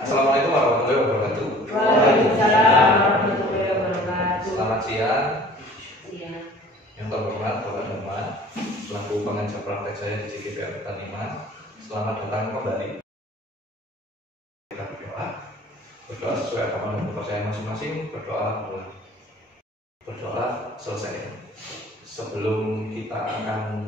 Assalamualaikum warahmatullahi wabarakatuh. Waalaikumsalam warahmatullahi wabarakatuh. Selamat siang. Siang. Yang terhormat Bapak Darman, selaku pengajar praktek saya di CGP Angkatan 5. Selamat datang kembali. Kita berdoa sesuai agama dan kepercayaan masing-masing. Berdoa selesai. Sebelum kita akan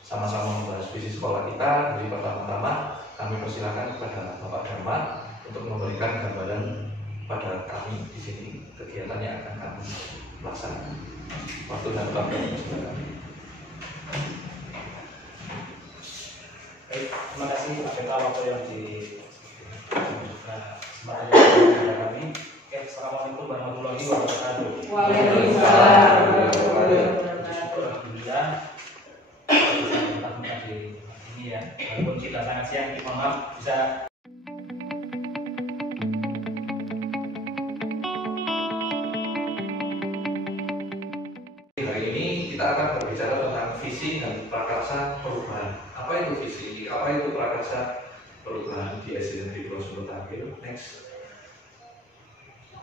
sama-sama membahas visi sekolah kita, dari pertama-tama kami persilakan kepada Bapak Darman untuk memberikan gambaran pada kami di sini kegiatan yang akan kami laksanakan. Waktu dan tempat silakan. Baik, terima kasih atas waktu yang kepada kami. Assalamualaikum warahmatullahi wabarakatuh. Waalaikumsalam warahmatullahi wabarakatuh. Alhamdulillah kita di ini ya, walaupun kita sangat siang, mohon maaf bisa. Hari ini kita akan berbicara tentang visi dan prakarsa perubahan. Apa itu visi? Apa itu prakarsa perubahan di SDN 2 Tampil? Next.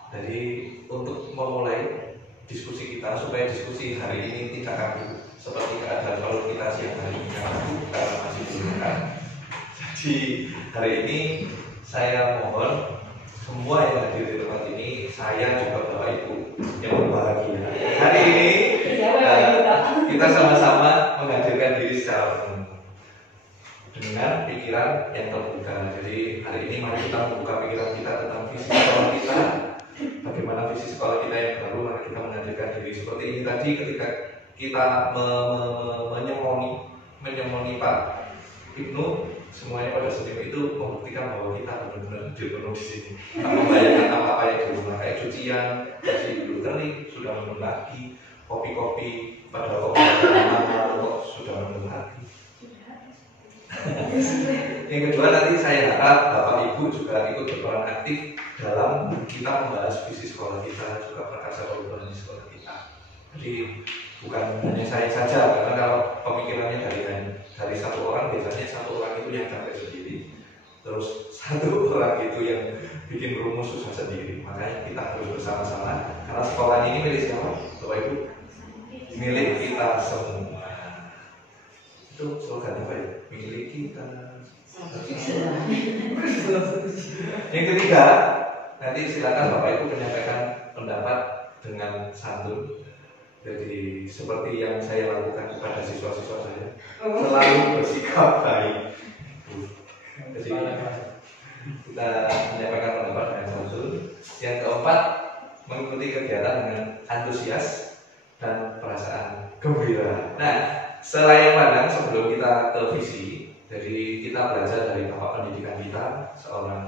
Jadi untuk memulai diskusi kita supaya diskusi hari ini tidak kaku seperti keadaan kalau kita siang hari ini kaku karena masih digunakan. Jadi hari ini saya mohon semua yang hadir di tempat ini, saya juga Bapak Ibu yang berbahagia. Hari ini kita sama-sama menghadirkan diri secara umum dengan pikiran yang terbuka. Jadi hari ini mari kita membuka pikiran kita tentang visi sekolah kita. Bagaimana visi sekolah kita yang baru, mari kita menghadirkan diri seperti ini tadi ketika kita menyemoni Pak Ibnu, semuanya pada saat itu membuktikan bahwa kita benar-benar penuh di sini. Tak membayangkan apa-apa yang di rumah kayak cucian, masih belum kering, sudah minum lagi, kopi-kopi, padahal kopi kok sudah minum lagi. Yang kedua, nanti saya harap Bapak Ibu juga ikut berperan aktif dalam kita membahas visi sekolah kita, juga prakarsa perubahan di sekolah kita. Jadi bukan hanya saya saja, karena kalau pemikirannya dari satu orang, biasanya satu orang itu yang capek sendiri, terus satu orang itu yang bikin rumus susah sendiri. Makanya kita harus bersama-sama, karena sekolah ini milik siapa? Bapak Ibu? Milik kita semua. Itu slogan apa ya? Milik kita. Yang ketiga, nanti silakan Bapak Ibu menyampaikan pendapat dengan santun. Jadi seperti yang saya lakukan kepada siswa-siswa saya, selalu bersikap baik. Jadi kita menyampaikan pendapat dengan santun. Yang keempat, mengikuti kegiatan dengan antusias dan perasaan gembira. Nah, selain pandang sebelum kita ke visi, jadi kita belajar dari Bapak pendidikan kita, seorang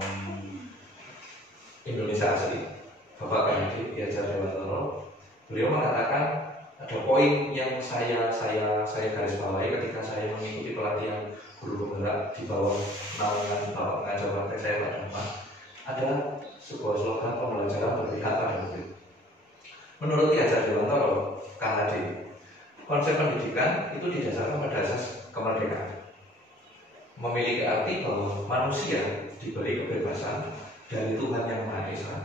Indonesia asli, Bapak Kennedy Yajar Dewantoro. Beliau mengatakan ada poin yang saya garis bawahi ketika saya mengikuti pelatihan guru penggerak di bawah naungan Bapak pengajar praktek saya Pak Darman. Ada sebuah slogan pembelajaran berpihak pada murid. Menurut Yajar Dewantoro, KHD, konsep pendidikan itu didasarkan pada asas kemerdekaan. Memiliki arti bahwa manusia diberi kebebasan dari Tuhan Yang Maha Esa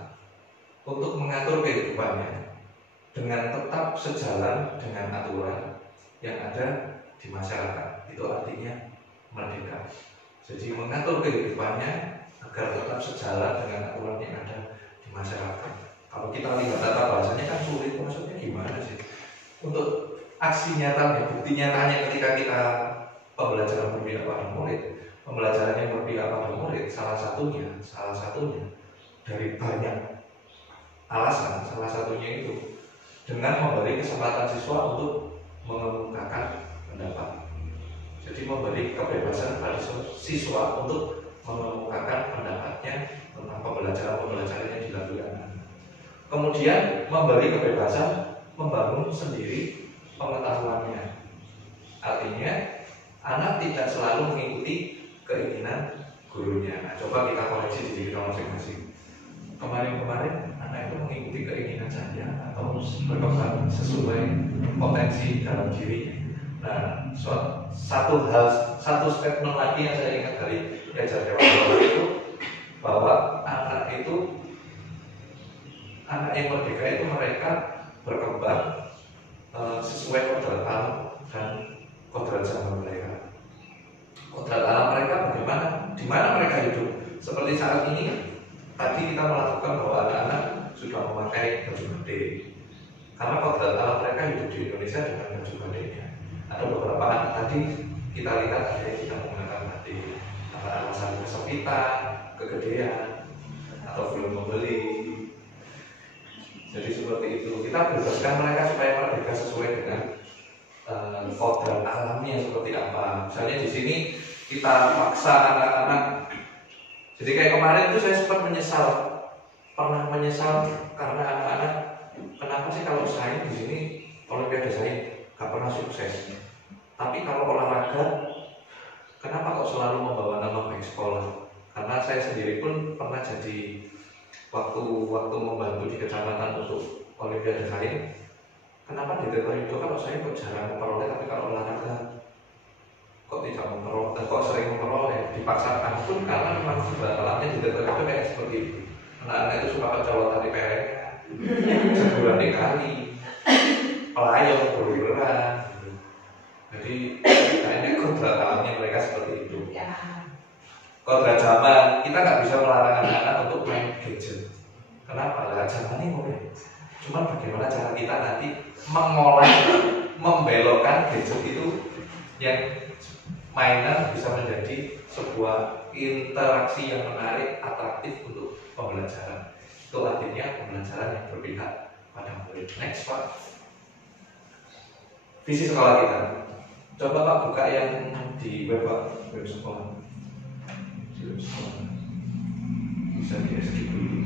untuk mengatur kehidupannya dengan tetap sejalan dengan aturan yang ada di masyarakat. Itu artinya merdeka. Jadi mengatur kehidupannya agar tetap sejalan dengan aturan yang ada di masyarakat. Kalau kita lihat tata bahasanya kan sulit, maksudnya gimana sih? Untuk aksi nyatanya, bukti nyatanya ketika kita pembelajaran berpihak pada murid, pembelajaran yang berpihak pada murid, salah satunya dari banyak alasan, salah satunya itu dengan memberi kesempatan siswa untuk mengemukakan pendapat. Jadi memberi kebebasan pada siswa untuk mengemukakan pendapatnya tentang pembelajaran yang dilakukan. Kemudian memberi kebebasan membangun sendiri pengetahuannya. Artinya anak tidak selalu mengikuti keinginan gurunya. Nah, coba kita koreksi diri kita masing-masing. Kemarin anak itu mengikuti keinginan saja atau berkembang sesuai potensi dalam dirinya. Nah, satu statement lagi yang saya ingat dari Yajar Dewantoro itu bahwa anak yang merdeka itu mereka berkembang sesuai kodrat alam dan kodrat zaman mereka. Kodrat alam mereka bagaimana? Di mana mereka hidup? Seperti saat ini, tadi kita melakukan bahwa anak-anak sudah memakai baju gede. Karena kodrat alam mereka hidup di Indonesia dengan baju gadenya. Ada beberapa anak tadi kita lihat ada yang tidak menggunakan batik karena alasan kesempitan, kegedean, atau belum membeli. Jadi seperti itu. Kita bebaskan mereka supaya merdeka sesuai dengan kodrat alamnya seperti apa. Misalnya di sini kita paksa anak-anak. Jadi kayak kemarin itu saya sempat pernah menyesal karena anak-anak, kenapa sih kalau sains di sini olimpiade sains gak pernah sukses. Tapi kalau olahraga, kenapa kok selalu membawa nama baik sekolah? Karena saya sendiri pun pernah jadi waktu membantu di kecamatan untuk olimpiade sains. Kenapa di Tirtoyudo kalau saya kok jarang memperoleh, tapi kalau olahraga kok tidak memperoleh, kok sering memperoleh? Dipaksakan pun karena memang sudah alatnya di Tirtoyudo kayak seperti itu. Anak-anak itu suka kecolongan di perek, sebulan dikali, pelayang berulang. Jadi kayaknya kodrat alamnya mereka seperti itu. Kodrat zaman, kita nggak bisa melarang anak-anak untuk main gadget. Kenapa? Lah zaman ini boleh. Cuman bagaimana cara kita nanti mengolah, membelokkan gadget itu yang mainan bisa menjadi sebuah interaksi yang menarik, atraktif untuk pembelajaran. Itu artinya pembelajaran yang berpihak pada murid. Next Pak. Visi sekolah kita. Coba Pak buka yang di web Pak, web sekolah. Web sekolah. Bisa di skip dulu.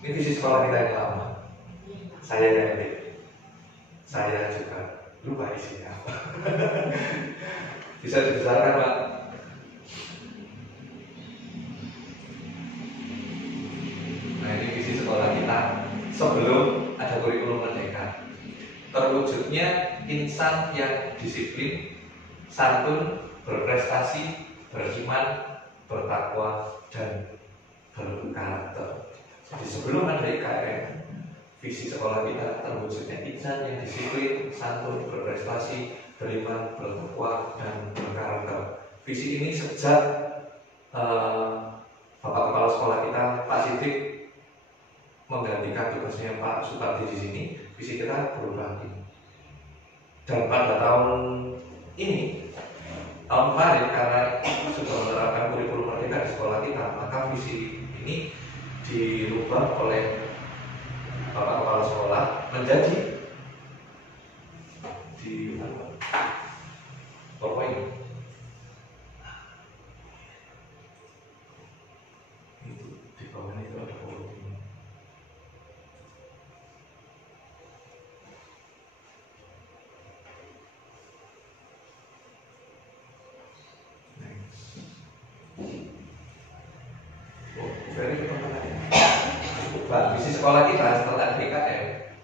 Ini visi sekolah kita yang lama. Saya yakin. Saya juga lupa isinya apa. Bisa dibesarkan Pak. Nah ini visi sekolah kita sebelum ada kurikulum merdeka. Terwujudnya insan yang disiplin, santun, berprestasi, beriman, bertakwa, dan berkarakter. Jadi sebelum ada IKN, visi sekolah kita terwujudnya insan yang disiplin, santun, berprestasi, beriman, bertakwa, dan berkarakter. Visi ini sejak Bapak Kepala Sekolah kita, Pak Sidik, menggantikan tugasnya Pak Supardi di sini, visi kita berubah ini. Dan pada tahun ini, tahun kemarin karena sudah menerapkan kurikulum merdeka di sekolah kita, maka visi ini dirubah oleh Bapak Kepala Sekolah menjadi di PowerPoint. Itu di bawah itu ada PowerPoint. Pak, visi sekolah kita setelah DKM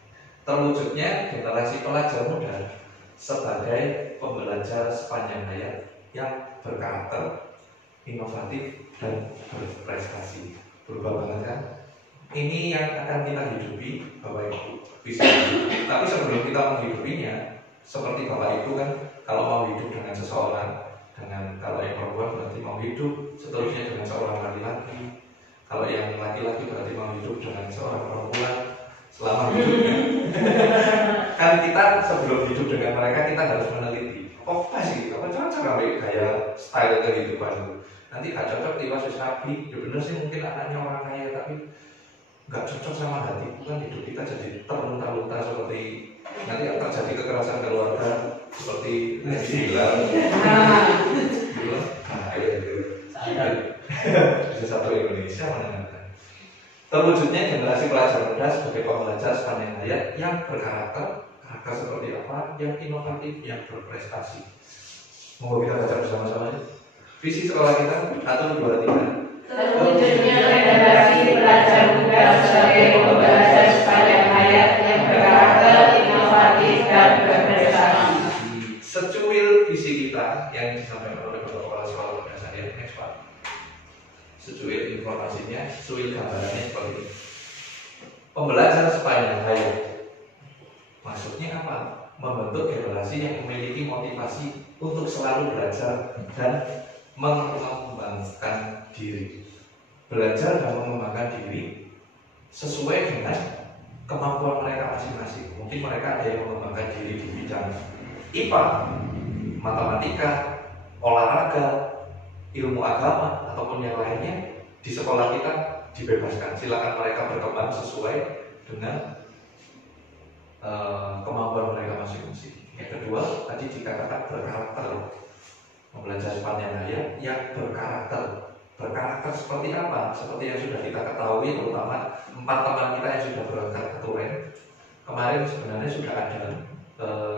terwujudnya generasi pelajar muda sebagai pembelajar sepanjang hayat yang berkarakter, inovatif, dan berprestasi. Berubah banget kan? Ini yang akan kita hidupi, Bapak Ibu. Visi. Tapi sebelum kita menghidupinya, seperti Bapak Ibu kan, kalau mau hidup dengan seseorang, kalau yang perempuan berarti mau hidup seterusnya dengan seorang laki-laki. Kalau yang laki-laki berarti mau hidup dengan seorang perempuan selama hidupnya. Kan kita sebelum hidup dengan mereka kita harus meneliti. Apa sih? Apa cocok ambil gaya style kehidupan? Nanti gak cocok tiba rapi. Ya bener sih mungkin anaknya orang kaya tapi gak cocok sama hatiku kan hidup kita jadi terlunta-lunta seperti nanti akan terjadi kekerasan keluarga seperti bilang. Bisa satu Indonesia mendengarkan. Terwujudnya generasi pelajar muda sebagai pembelajar sepanjang hayat yang berkarakter, karakter seperti apa, yang inovatif, yang berprestasi. Monggo kita baca bersama-sama. Visi sekolah kita 1, 2, 3. Terwujudnya generasi pelajar muda sebagai pembelajar sepanjang hayat yang berkarakter, inovatif, dan berprestasi. Secuil visi kita yang disampaikan oleh Bapak Kepala Sekolah pada saya secuil informasinya, secuil gambarannya seperti ini. Pembelajaran sepanjang hayat, maksudnya apa? Membentuk generasi yang memiliki motivasi untuk selalu belajar dan mengembangkan diri. Belajar dan mengembangkan diri sesuai dengan kemampuan mereka masing-masing. Mungkin mereka ada yang mengembangkan diri di bidang IPA, matematika, olahraga, ilmu agama, ataupun yang lainnya. Di sekolah kita dibebaskan, silakan mereka berkembang sesuai dengan kemampuan mereka masing-masing. Yang kedua, tadi dikatakan berkarakter. Membelajar sepanjang hayat yang berkarakter. Berkarakter seperti apa? Seperti yang sudah kita ketahui, terutama 4 teman kita yang sudah berangkat ke Turen. Kemarin sebenarnya sudah ada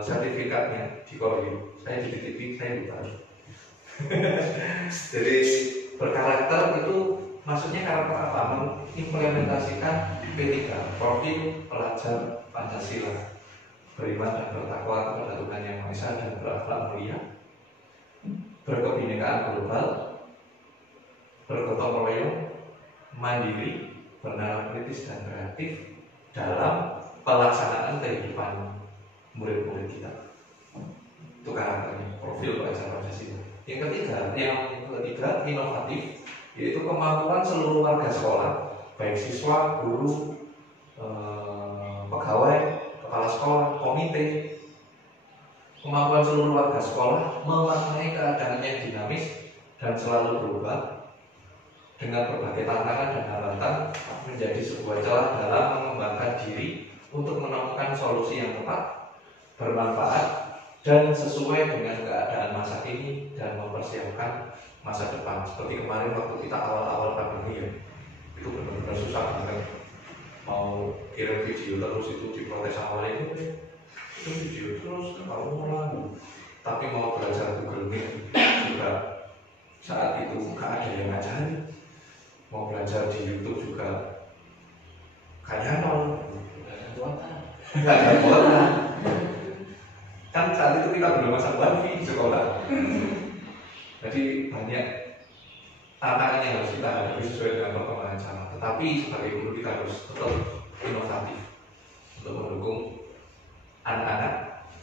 sertifikatnya di Koryu. Saya dititipi, saya lupa. Jadi berkarakter itu maksudnya karakter apa? Mengimplementasikan P3, profil pelajar Pancasila, beriman dan bertakwa kepada Tuhan Yang Maha Esa dan berakhlak mulia, berkebinekaan global, bergotong royong, mandiri, bernalar kritis dan kreatif dalam pelaksanaan kehidupan murid-murid kita. Itu karakternya, profil pelajar Pancasila. Yang ketiga inovatif, yaitu kemampuan seluruh warga sekolah, baik siswa, guru, pegawai, kepala sekolah, komite. Kemampuan seluruh warga sekolah memaknai keadaan yang dinamis dan selalu berubah dengan berbagai tantangan dan hambatan menjadi sebuah celah dalam mengembangkan diri untuk menemukan solusi yang tepat, bermanfaat, dan sesuai dengan keadaan masa kini dan mempersiapkan masa depan. Seperti kemarin waktu kita awal-awal pandemi ya, itu benar-benar susah banget. Mau kirim video terus itu diprotes sama itu video terus kalau mau, tapi mau belajar Google Meet juga saat itu nggak ada yang ngajarin. Mau belajar di YouTube juga kayak nol, nggak ada kuota. Kan saat itu kita belum masang wifi di sekolah. Jadi banyak tantangan yang harus kita hadapi sesuai dengan perkembangan zaman. Tetapi sebagai guru kita harus tetap inovatif untuk mendukung anak-anak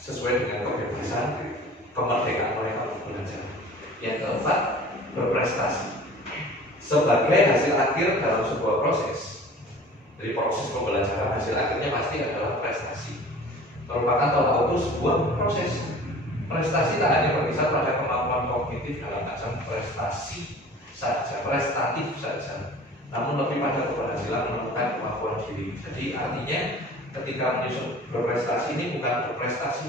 sesuai dengan kebebasan, kemerdekaan mereka untuk belajar. Yang keempat, berprestasi sebagai hasil akhir dalam sebuah proses. Dari proses pembelajaran, hasil akhirnya pasti adalah prestasi. Merupakan tolak ukur sebuah proses. Prestasi tak hanya berkisar pada kemampuan kognitif dalam ajang prestatif saja, namun lebih pada keberhasilan menemukan kemampuan diri. Jadi artinya ketika menyusun berprestasi ini bukan berprestasi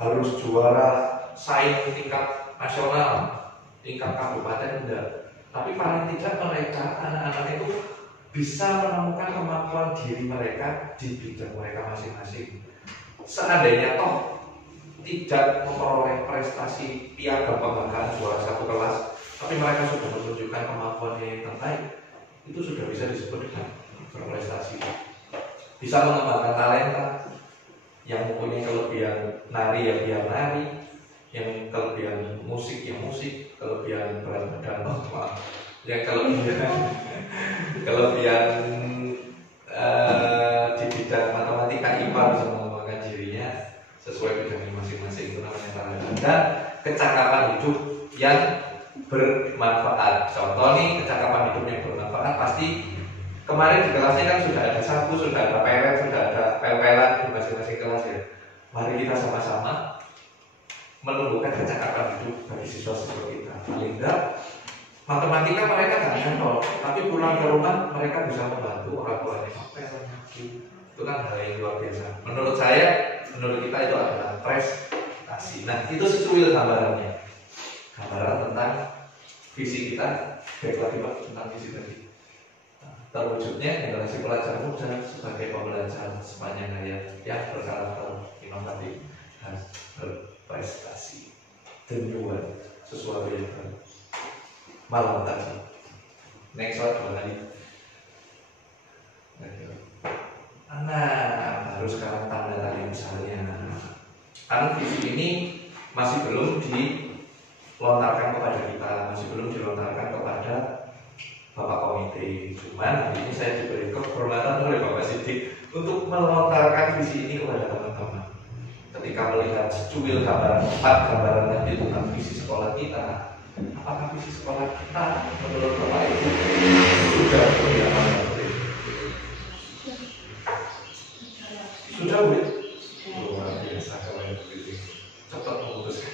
harus juara saing tingkat nasional, tingkat kabupaten, enggak. Tapi paling tidak mereka, anak-anak itu bisa menemukan kemampuan diri mereka di bidang mereka masing-masing. Seandainya toh tidak memperoleh prestasi piagam penghargaan juara 1 kelas, tapi mereka sudah menunjukkan kemampuannya yang terbaik, itu sudah bisa disebut dengan berprestasi. Bisa mengembangkan talenta, yang mempunyai kelebihan nari ya biar nari, yang kelebihan musik ya musik, kelebihan berat badan yang kelebihan di bidang matematika IPA bisa mengembangkan dirinya sesuai bidangnya masing-masing. Itu namanya talenta. Dan kecakapan hidup yang bermanfaat. Contoh nih, kecakapan hidup yang bermanfaat pasti kemarin di kelasnya kan sudah ada sapu, sudah ada pelet, sudah ada pel-pelan di masing-masing kelas ya. Mari kita sama-sama menumbuhkan kecakapan hidup bagi siswa-siswa kita. Paling tidak matematika mereka nggak nyantor, tapi pulang ke rumah mereka bisa membantu orang tuanya ngepel, nyapu. Itu kan hal yang luar biasa. Menurut saya, menurut kita itu adalah prestasi. Nah, itu secuil gambarannya. Gambaran tentang visi kita, baik lagi Pak, tentang visi tadi. Terwujudnya generasi pelajar muda sebagai pembelajar sepanjang hayat yang berkarakter inovatif dan berprestasi dan membuat sesuatu yang baru. Malam tadi. Next slide kembali. Nah, baru sekarang tanda tanya misalnya. Kan visi ini masih belum dilontarkan kepada kita, masih belum dilontarkan kepada Bapak Komite. Cuman ini saya diberi kehormatan oleh Bapak Sidik untuk melontarkan visi ini kepada teman-teman. Ketika melihat secuil gambaran 4 gambaran tadi tentang visi sekolah kita, apakah visi sekolah kita menurut Bapak Ibu sudah seperti apa? Sudah, Bu? Luar biasa kalau yang begitu. Cepat memutuskan.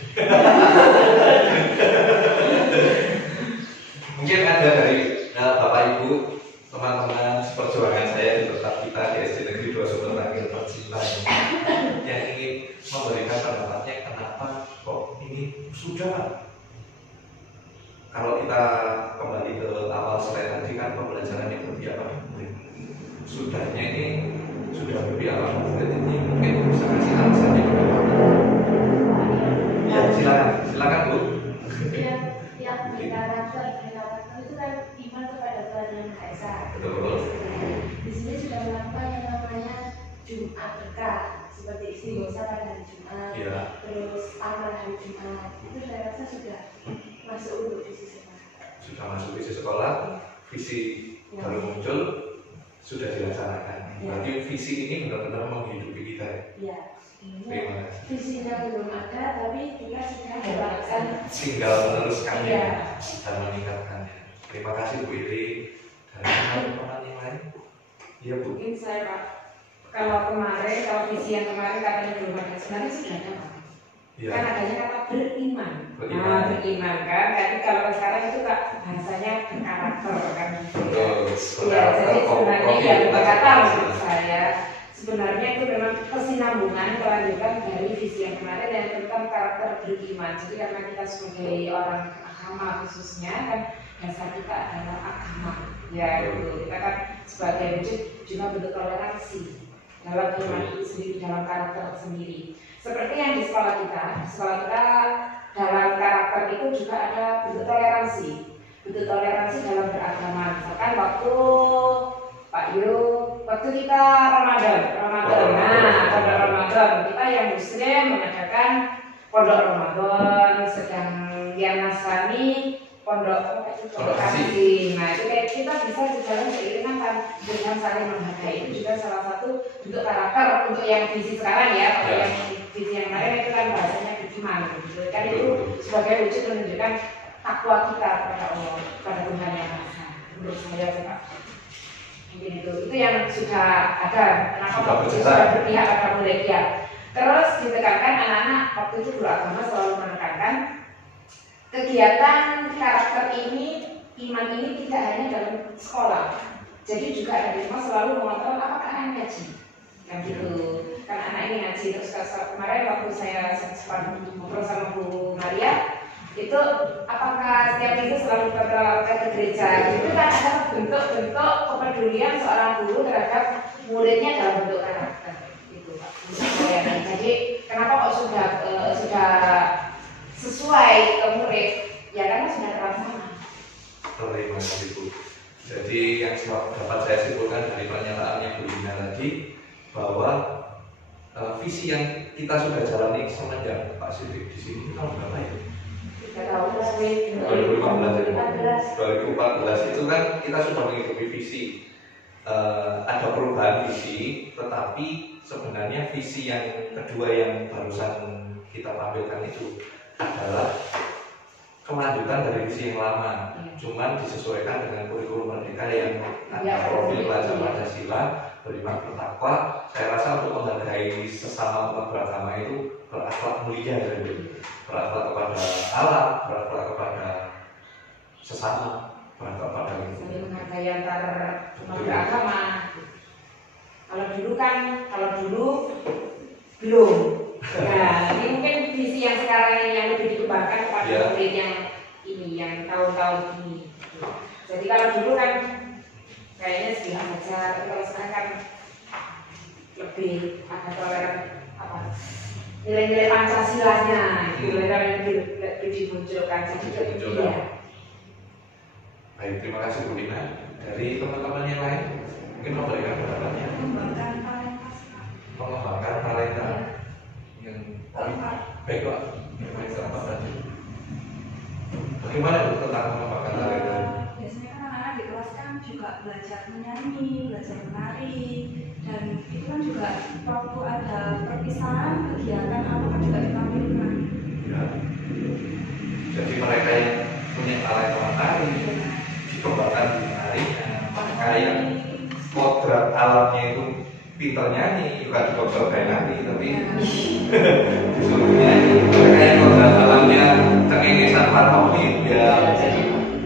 Mungkin ada dari Bapak Ibu, teman-teman seperjuangan saya di tempat kita di SD Negeri 2 Sumber Tangil Percinta yang ingin memberikan pendapatnya kenapa kok ini sudah. Kalau kita kembali ke awal slide tadi kan pembelajaran yang berpihak pada murid. Sudahnya ini sudah berpihak pada murid ini mungkin bisa kasih alasannya kepada ya, silakan Bu. Yang berkarakter itu kan iman kepada Tuhan Yang Maha Esa. Betul. Di sini sudah melakukan yang namanya Jumat berkah, seperti istighosah pada hari Jumat, Ya. terus amal hari Jumat. Itu saya rasa sudah masuk untuk visi sekolah. Sudah masuk visi sekolah, visi baru muncul, sudah dilaksanakan. Berarti visi ini benar-benar menghidupi kita. Ya. Terima kasih. Visinya belum ada, tapi kita sedang melakukan Tinggal meneruskannya Iya. dan meningkatkannya. Terima kasih Bu Iri. Dari teman-teman yang lain, iya Bu. Mungkin saya Pak, kalau visi yang kemarin katanya belum ada, sebenarnya sudah ada Pak. Iya. Kan adanya kata beriman. Beriman. Nah, beriman kan. Tapi kalau sekarang itu Kak bahasanya berkarakter kan. Betul. Ya, jadi sebenarnya yang berkata maksud Betul. saya sebenarnya itu memang kesinambungan kelanjutan dari visi yang kemarin yang tentang karakter beriman. Jadi karena kita sebagai orang agama khususnya kan dasar kita adalah agama. Ya, gitu. Kita kan sebagai wujud juga bentuk toleransi dalam iman itu sendiri, dalam karakter sendiri. Seperti yang di sekolah kita dalam karakter itu juga ada bentuk toleransi dalam beragama. Misalkan waktu kita Ramadan, pondok Ramadan kita yang Muslim mengadakan pondok Ramadan, sedang yang Nasrani pondok kasih. Nah itu kayak kita bisa berjalan seiringan kan dengan saling menghargai. Itu juga salah satu bentuk karakter untuk yang visi sekarang ya. Kalau yang visi yang kemarin itu kan bahasanya beriman gitu. Kan itu sebagai wujud menunjukkan takwa kita kepada Allah, kepada Tuhan Yang Maha Esa. Menurut saya sih Pak. Mungkin itu yang sudah ada. Kenapa sudah berpihak pada murid ya. Terus ditekankan anak-anak waktu itu guru agama selalu menekankan kegiatan karakter ini, iman ini tidak hanya dalam sekolah. Jadi juga ada di rumah selalu mengontrol apakah anak ngaji. Yang gitu. Kan anak ini ngaji terus kemarin waktu saya sempat ngobrol sama Bu Maria itu apakah setiap minggu selalu ke gereja. Itu kan ada bentuk-bentuk kepedulian seorang guru terhadap muridnya dalam bentuk karakter. Gitu Pak. Jadi kenapa kok sudah sesuai ke murid ya karena sudah terlaksana. Terima kasih Bu. Jadi yang dapat saya simpulkan dari pernyataannya Bu Lina tadi bahwa visi yang kita sudah jalani semenjak Pak Sidik di sini tahun berapa ya? 2014 itu kan kita sudah mengikuti visi. Ada perubahan visi, tetapi sebenarnya visi yang kedua yang barusan kita tampilkan itu adalah kelanjutan dari visi yang lama, cuman disesuaikan dengan kurikulum merdeka yang ada profil pelajar Pancasila, beriman bertakwa. Saya rasa untuk menghargai sesama umat beragama itu berakhlak mulia, berakhlak kepada Allah, berakhlak kepada sesama, berakhlak kepada saling menghargai antar umat beragama. Kalau dulu belum. Nah, ini mungkin visi yang sekarang ini yang lebih dikembangkan kepada murid yang ini, yang tahun-tahun ini. Jadi kalau dulu kan kayaknya sebilang saja, tapi kalau sekarang kan lebih ada toleran nilai-nilai Pancasilanya, lebih dimunculkan. Jadi iya. Baik, terima kasih Bu Lina. Dari teman-teman yang lain mungkin memberikan pendapatnya. Mengembangkan talenta yang baik Pak. Bagaimana Bu tentang mengembangkan talenta? Biasanya kan anak-anak di kelas belajar menyanyi, belajar menari, dan itu kan juga waktu ada perpisahan kegiatan apa kan juga ditampilkan. Ya. Jadi mereka yang punya talenta menari dikembangkan di menarinya, mereka yang kodrat alamnya itu pintar nyanyi, bukan kodrat kayak nari, tapi disuruh nyanyi. Mereka yang kodrat alamnya cengengesan pantomim, ya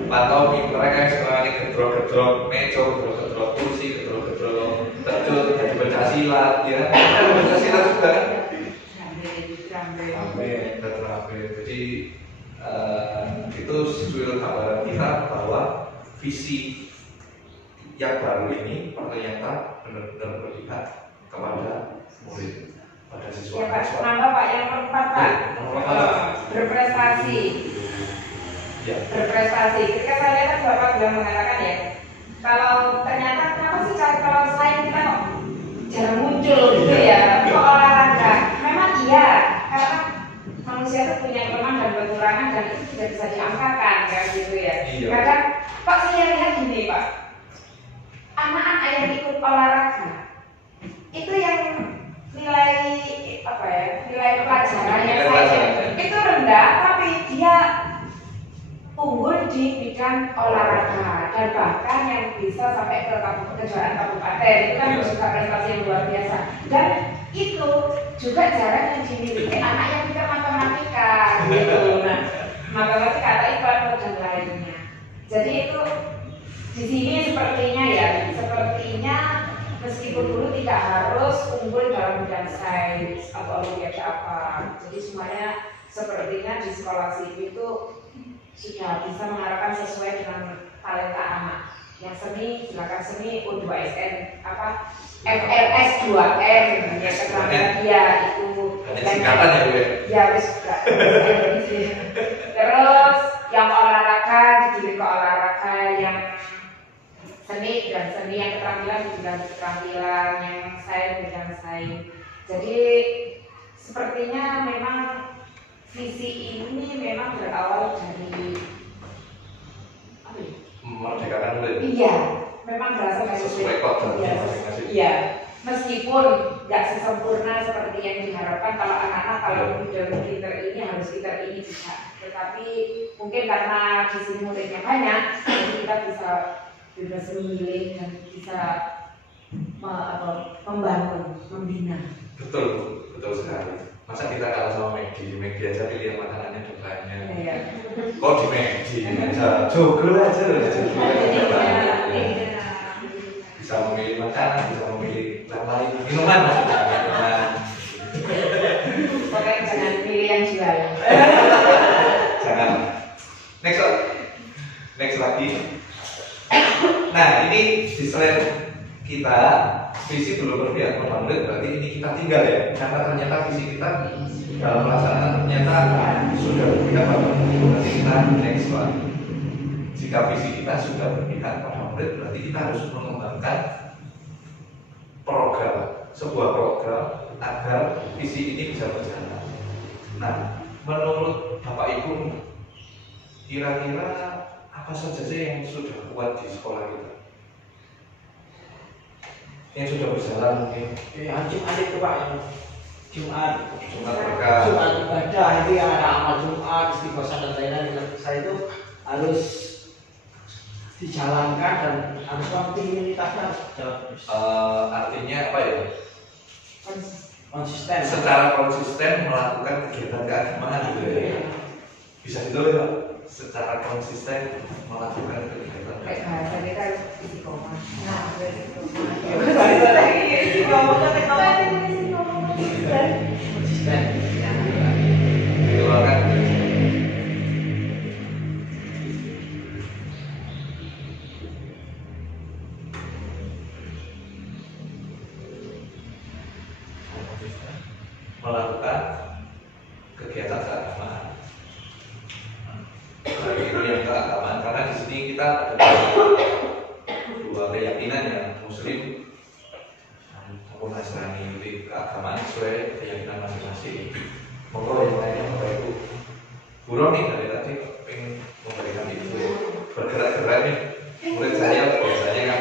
pantomim. Mereka yang suka nyanyi gedrok-gedrok meja, gedrok-gedrok kursi, gedrok-gedrok terjun, jadi pencaksilat, ya. Pencaksilat juga kan? Terapi. Jadi itu sesuai gambaran kita bahwa visi yang baru ini ternyata benar-benar berpihak kepada murid, pada siswa. Ya Pak, nambah Pak yang keempat Pak. Berprestasi. Ya. Berprestasi. Ketika saya lihat kan Bapak bilang mengatakan ya, kalau ternyata kenapa sih kalau selain kita kok jarang muncul gitu ya, kok olahraga? Memang iya, karena manusia itu punya kelemahan dan kekurangan dan itu tidak bisa diangkat kan gitu ya. Iya. Kadang Pak saya lihat gini Pak, anak-anak yang ikut olahraga itu yang nilai apa ya, nilai pelajarannya itu rendah, tapi dia unggul di bidang olahraga dan bahkan yang bisa sampai ke kejuaraan kabupaten itu kan juga prestasi yang luar biasa. Dan itu juga jarang yang dimiliki anak yang pintar matematika gitu. Nah, matematika atau IPA dan lainnya. Jadi itu di sini sepertinya meskipun dulu tidak harus unggul dalam bidang sains atau olimpiade apa. Jadi semuanya sepertinya di sekolah sipil itu sudah bisa mengarahkan sesuai dengan talenta anak. Yang seni silakan seni U2SN apa FLS 2N ya keterangan dia itu. Ada singkatan ya Bu ya? Ya wis terus yang olahraga digilir ke olahraga, yang seni dan seni, yang keterampilan di bidang keterampilan, yang sains bidang sains. Jadi sepertinya memang visi ini memang berawal dari apa ya? Merdekakan murid. Iya, memang berasal dari sesuai kodratnya masing-masing. Iya, meskipun nggak sesempurna seperti yang diharapkan kalau anak-anak kalau udah pinter ini harus pinter ini bisa. Tetapi mungkin karena di sini muridnya banyak, jadi kita bisa bebas memilih dan bisa membangun, membina. Betul, betul sekali. Masa kita kalah sama McD aja pilih makanannya ada banyak. Iya. Kok di McD bisa jogel aja loh, bisa memilih makanan, bisa memilih yang lain, minuman maksudnya, minuman. Pokoknya jangan pilih yang jual. Jangan. Next lagi. Nah ini di slide kita visi belum berpihak kepada murid, berarti ini kita tinggal ya, karena ternyata visi kita dalam pelaksanaan ternyata sudah berpihak pada murid. Berarti kita next one. Jika visi kita sudah berpihak pada murid, berarti kita harus mengembangkan sebuah program agar visi ini bisa berjalan. Nah, menurut Bapak Ibu, kira-kira apa saja sih yang sudah kuat di sekolah kita? Yang sudah berjalan mungkin? Jumat itu Pak, Jumat berkah, Jumat ibadah itu yang ada amal Jumat, istiqosah dan lain-lain. Saya itu harus dijalankan dan harus kontinuitasnya harus berjalan terus. Artinya apa ya? Konsisten. Secara konsisten melakukan kegiatan keagamaan gitu ya. Bisa ditulis Pak? Secara konsisten melakukan kegiatan Kayak bahasa kita istiqomah. Nah, Konsisten. itu kan. Melakukan kegiatan keagamaan. Bagi itu yang keagamaan, karena di sini kita ada dua keyakinan ya, Muslim maupun Nasrani. Jadi keagamaan sesuai keyakinan masing-masing. Monggo yang lainnya Bapak Ibu. Buron nih dari tadi pengen memberikan itu bergerak-gerak nih. Murid saya biasanya kan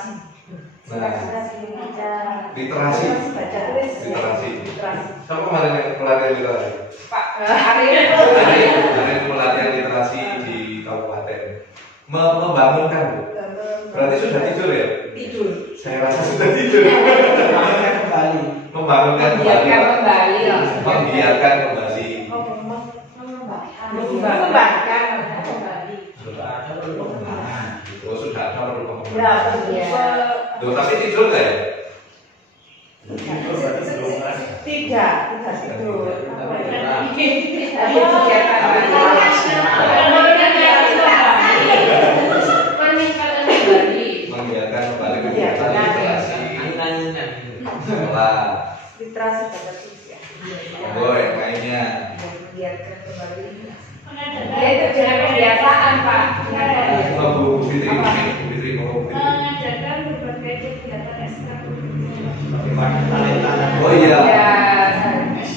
literasi. Nah, Baca literasi. baca tulis. Literasi. Literasi. Siapa kemarin yang pelatihan literasi? Pak Arief. Kemarin pelatihan literasi di kabupaten. Membangunkan, Bu. Berarti sudah tidur ya? Tidur. Saya rasa sudah tidur. Membangunkan kembali. Membangunkan kembali. Membiarkan kembali. Membiarkan kembali. Mengembangkan kembali. Sudah ada perlu pengembangan. Oh, sudah ada perlu pengembangan. Ya, betul. Loh, tapi tidur nggak ya? Itu berarti belum kan? Tidak tidur. Tidak. Membiarkan kembali kegiatan literasi sekolah. Literasi baca tulis ya. Oh, yang lainnya. Membiarkan kembali. Ya itu dengan kebiasaan Pak. Oh, Bu Fitri, Bu Fitri, Bu Fitri. Mengajarkan berbagai kegiatan Talenta. Oh iya. Ya.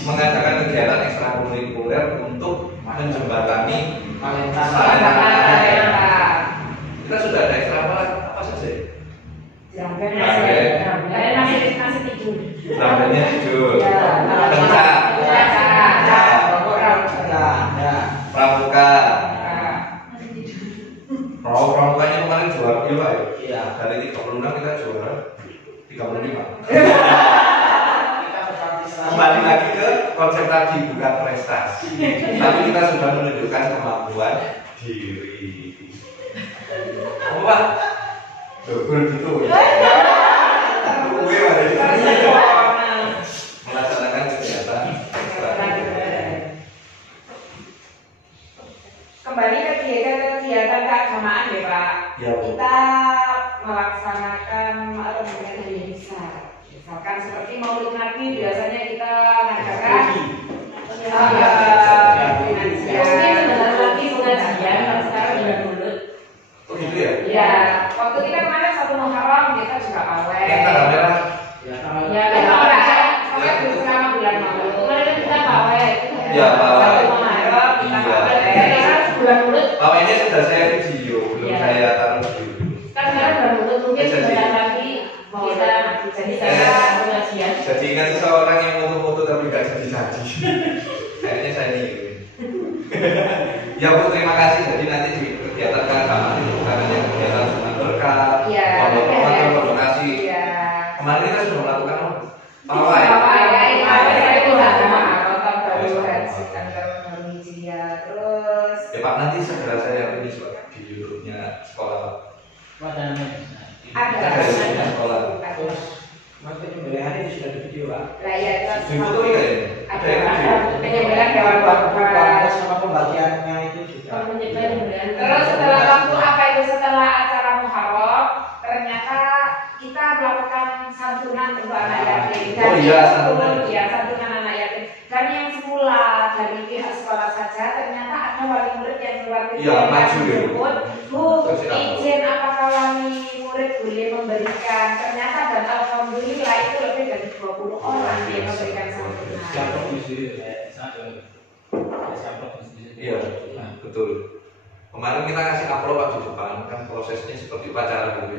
Mengadakan kegiatan ekstrakurikuler untuk menjembatani Talenta. kita sudah ada ekstra apa saja ya? Masih tidur. Rambutnya tidur, Ya. pencak, pramuka, pramukanya kemarin juara berapa ya? Iya. Dari 36 kita juara 35. Kembali lagi ke konsep tadi, bukan prestasi, tapi kita sudah menunjukkan kemampuan diri. Apa Pak? Dobel gitu. Gue ada di sini. Melaksanakan kegiatan ekstrakurikuler. Kembali ke kegiatan keagamaan ya Pak. Ya, Bu. Kita melaksanakan atau mengadakan hari besar. Misalkan seperti Maulid Nabi biasanya kita mengadakan pengajian. lagi pengajian, kalau sekarang udah mulut. Oh gitu ya? Ya, waktu kita kemarin 1 Muharram kita juga awet. Yang tanggal merah. Ya, Ya, Ya, awet selama bulan Maulid. kemarin kan kita pawai. Ya, pawai. 1 Muharram kita Iya. awet. Sekarang bulan mulut, Awalnya sudah saya video, belum Iya. saya taruh di. kan sekarang bulan mulut mungkin Jadi. sebentar lagi kita jadi saya pengajian. Jadi ingat seseorang yang mutu-mutu tapi nggak jadi-jadi. Kayaknya saya ini. Ya Bu, terima kasih. Jadi nanti di kegiatan keagamaan itu bukan hanya kegiatan sunat berkat, Iya. pondok donasi. Iya. Kemarin kita sudah melakukan apa? Pawai. Terus Ya Pak, nanti segera saya ini di YouTube-nya sekolah. Padahal ada Ada sekolah. terus waktu penyembelihan hari sudah di video Pak. lah ya terus Di foto ya? Ada yang video. penyembelihan hewan kurban. Sama pembagiannya itu juga. Kalau menyebar kemudian. Terus setelah waktu apa itu setelah acara Muharram ternyata kita melakukan santunan untuk anak yatim. Dan Oh iya, itu- santunan. Iya, santunan anak yatim. Dan yang semula dari pihak sekolah saja ternyata ada wali murid yang mewakili Iya, maju ya. menyebut, Bu, Kasih apa? izin apakah wali murid boleh memberikan. Ternyata dan alhamdulillah itu lebih dari 20 orang yang memberikan santunan. Siapa di sini? Siapa di sini? Iya, betul. Kemarin kita kasih upload Pak di depan, kan prosesnya seperti upacara gitu.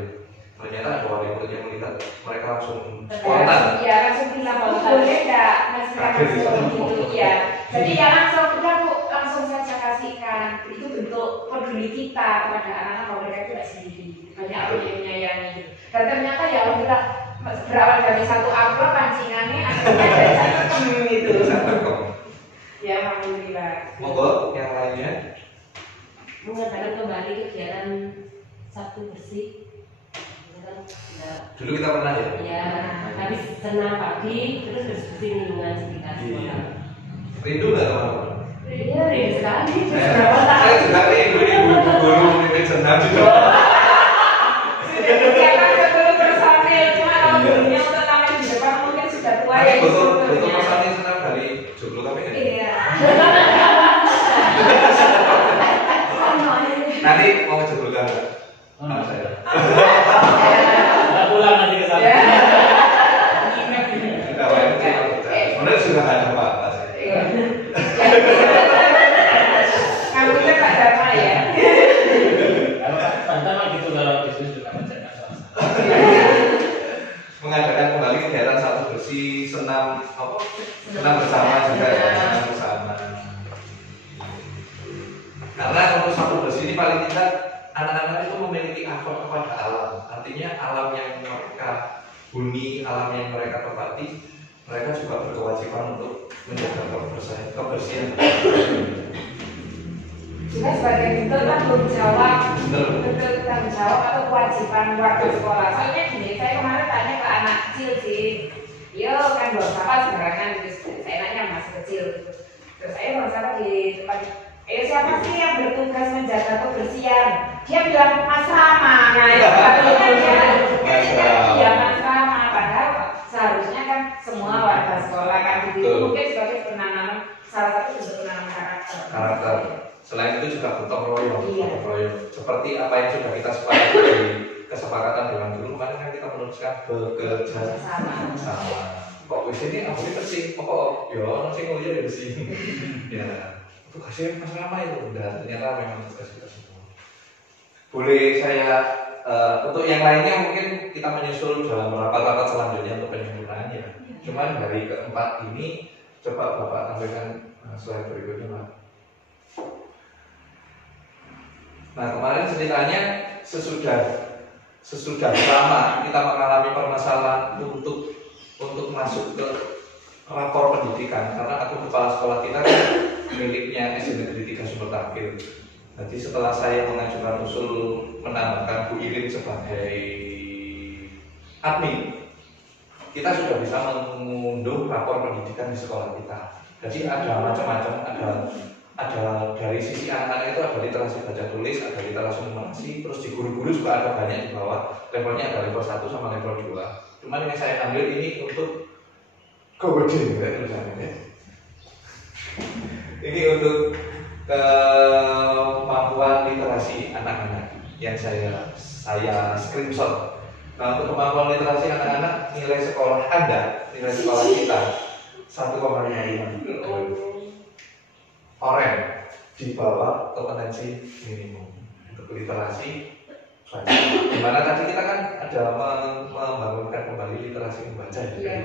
Ternyata ada wali murid yang melihat, mereka langsung spontan. Iya, langsung bilang, Bu, boleh nggak Mas langsung gitu ya. Jadi ya langsung udah Bu, langsung saja kasihkan. Itu bentuk peduli kita kepada anak-anak bahwa mereka itu tidak sendiri. Banyak orang yang menyayangi. Dan ternyata ya alhamdulillah berawal dari satu upload pancingannya akhirnya dari satu gitu. Ya alhamdulillah. Monggo yang lainnya. Mengadakan kembali kegiatan Sabtu bersih. Dulu kita pernah ya. Ya, habis senam pagi, terus bersih lingkungan sekitar sekolah. Rindu nggak teman-teman? Iya, rindu sekali. Saya juga rindu nih guru memimpin senam juga. Siapa sebelum personil, cuma kalau gurunya untuk tamu di depan mungkin sudah tua ya. Betul instrukturnya. personil senam dari joglo kami kan. Iya. Nanti mau ngejoglokan nggak? Sama saya. Nggak pulang nanti ke sana. Ya. Enggak, Pak, itu cuma bercanda. Sebenarnya sudah nggak ada apa-apa sih. Iya. Kamunya Pak Dharma ya. Kalau kan gitu kalau bisnis juga macam-macam. Karena untuk sapu bersih ini paling tidak anak-anak itu memiliki akar kepada alam. Artinya alam yang mereka huni, alam yang mereka tempati, mereka juga berkewajiban untuk menjaga kebersihan. Juga sebagai bentuk tanggung jawab, bentuk tanggung jawab atau kewajiban warga sekolah. Soalnya gini, saya kemarin tanya ke anak kecil sih, yo kan buat apa sembarangan, saya nanya masih kecil. Terus saya buat apa di tempat, siapa sih yang bertugas menjaga kebersihan? Dia bilang Mas Rama, nah itu dia Mas Rama. Padahal seharusnya kan semua warga sekolah kan begitu. Mungkin sebagai penanaman, salah satu bentuk penanaman karakter. Selain itu juga gotong royong, Iya. seperti apa yang sudah kita sepakati di kesepakatan dengan guru. Kemarin kan kita menuliskan bekerja sama. Kok di sini aku bersih, kok yo nasi nguya bersih. Ya, tugasnya Mas Rama itu, dan ternyata memang tugas kita semua. Boleh saya untuk yang lainnya mungkin kita menyusul dalam rapat-rapat selanjutnya untuk penyempurnaannya. Cuman dari keempat ini coba Bapak tampilkan slide berikutnya, Pak. Nah, kemarin ceritanya sesudah lama kita mengalami permasalahan untuk masuk ke rapor pendidikan, karena aku kepala sekolah kita kan miliknya SD Negeri 3 Sumber Tampil. Jadi setelah saya mengajukan usul menambahkan Bu Irin sebagai admin, kita sudah bisa mengunduh rapor pendidikan di sekolah kita. Jadi ada macam-macam, ada dari sisi anak-anak itu ada literasi baca tulis, ada literasi numerasi, terus di guru-guru juga ada banyak di bawah. Levelnya ada level 1 sama level 2. Cuman yang saya ambil ini untuk kewajib ya tulisannya ya. Ini untuk kemampuan literasi anak-anak yang saya screenshot. Nah, untuk kemampuan literasi anak-anak, nilai sekolah Anda, nilai sekolah kita 1,5 oren di bawah kompetensi minimum untuk literasi baca. Dimana tadi kita kan ada membangunkan kembali literasi membaca ya.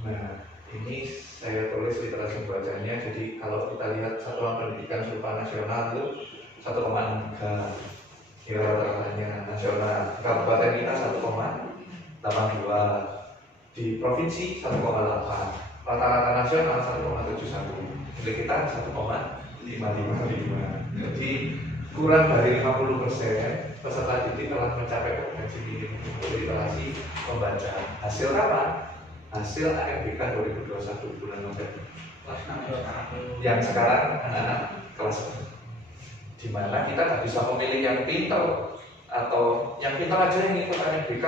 Nah, ini saya tulis literasi membacanya. Jadi kalau kita lihat satuan pendidikan serupa nasional itu 1,3 ya rata-ratanya nasional. Kabupaten kita 1,82, di provinsi 1,8, rata-rata nasional 1,71. Nilai kita 1,555. Jadi kurang dari 50% peserta didik telah mencapai kompetensi minimum untuk literasi membaca. Hasil apa? Hasil AMBK 2021 bulan November. Yang sekarang anak-anak kelas 1. Di mana kita nggak bisa memilih yang pintar atau yang pintar aja yang ikut AMBK,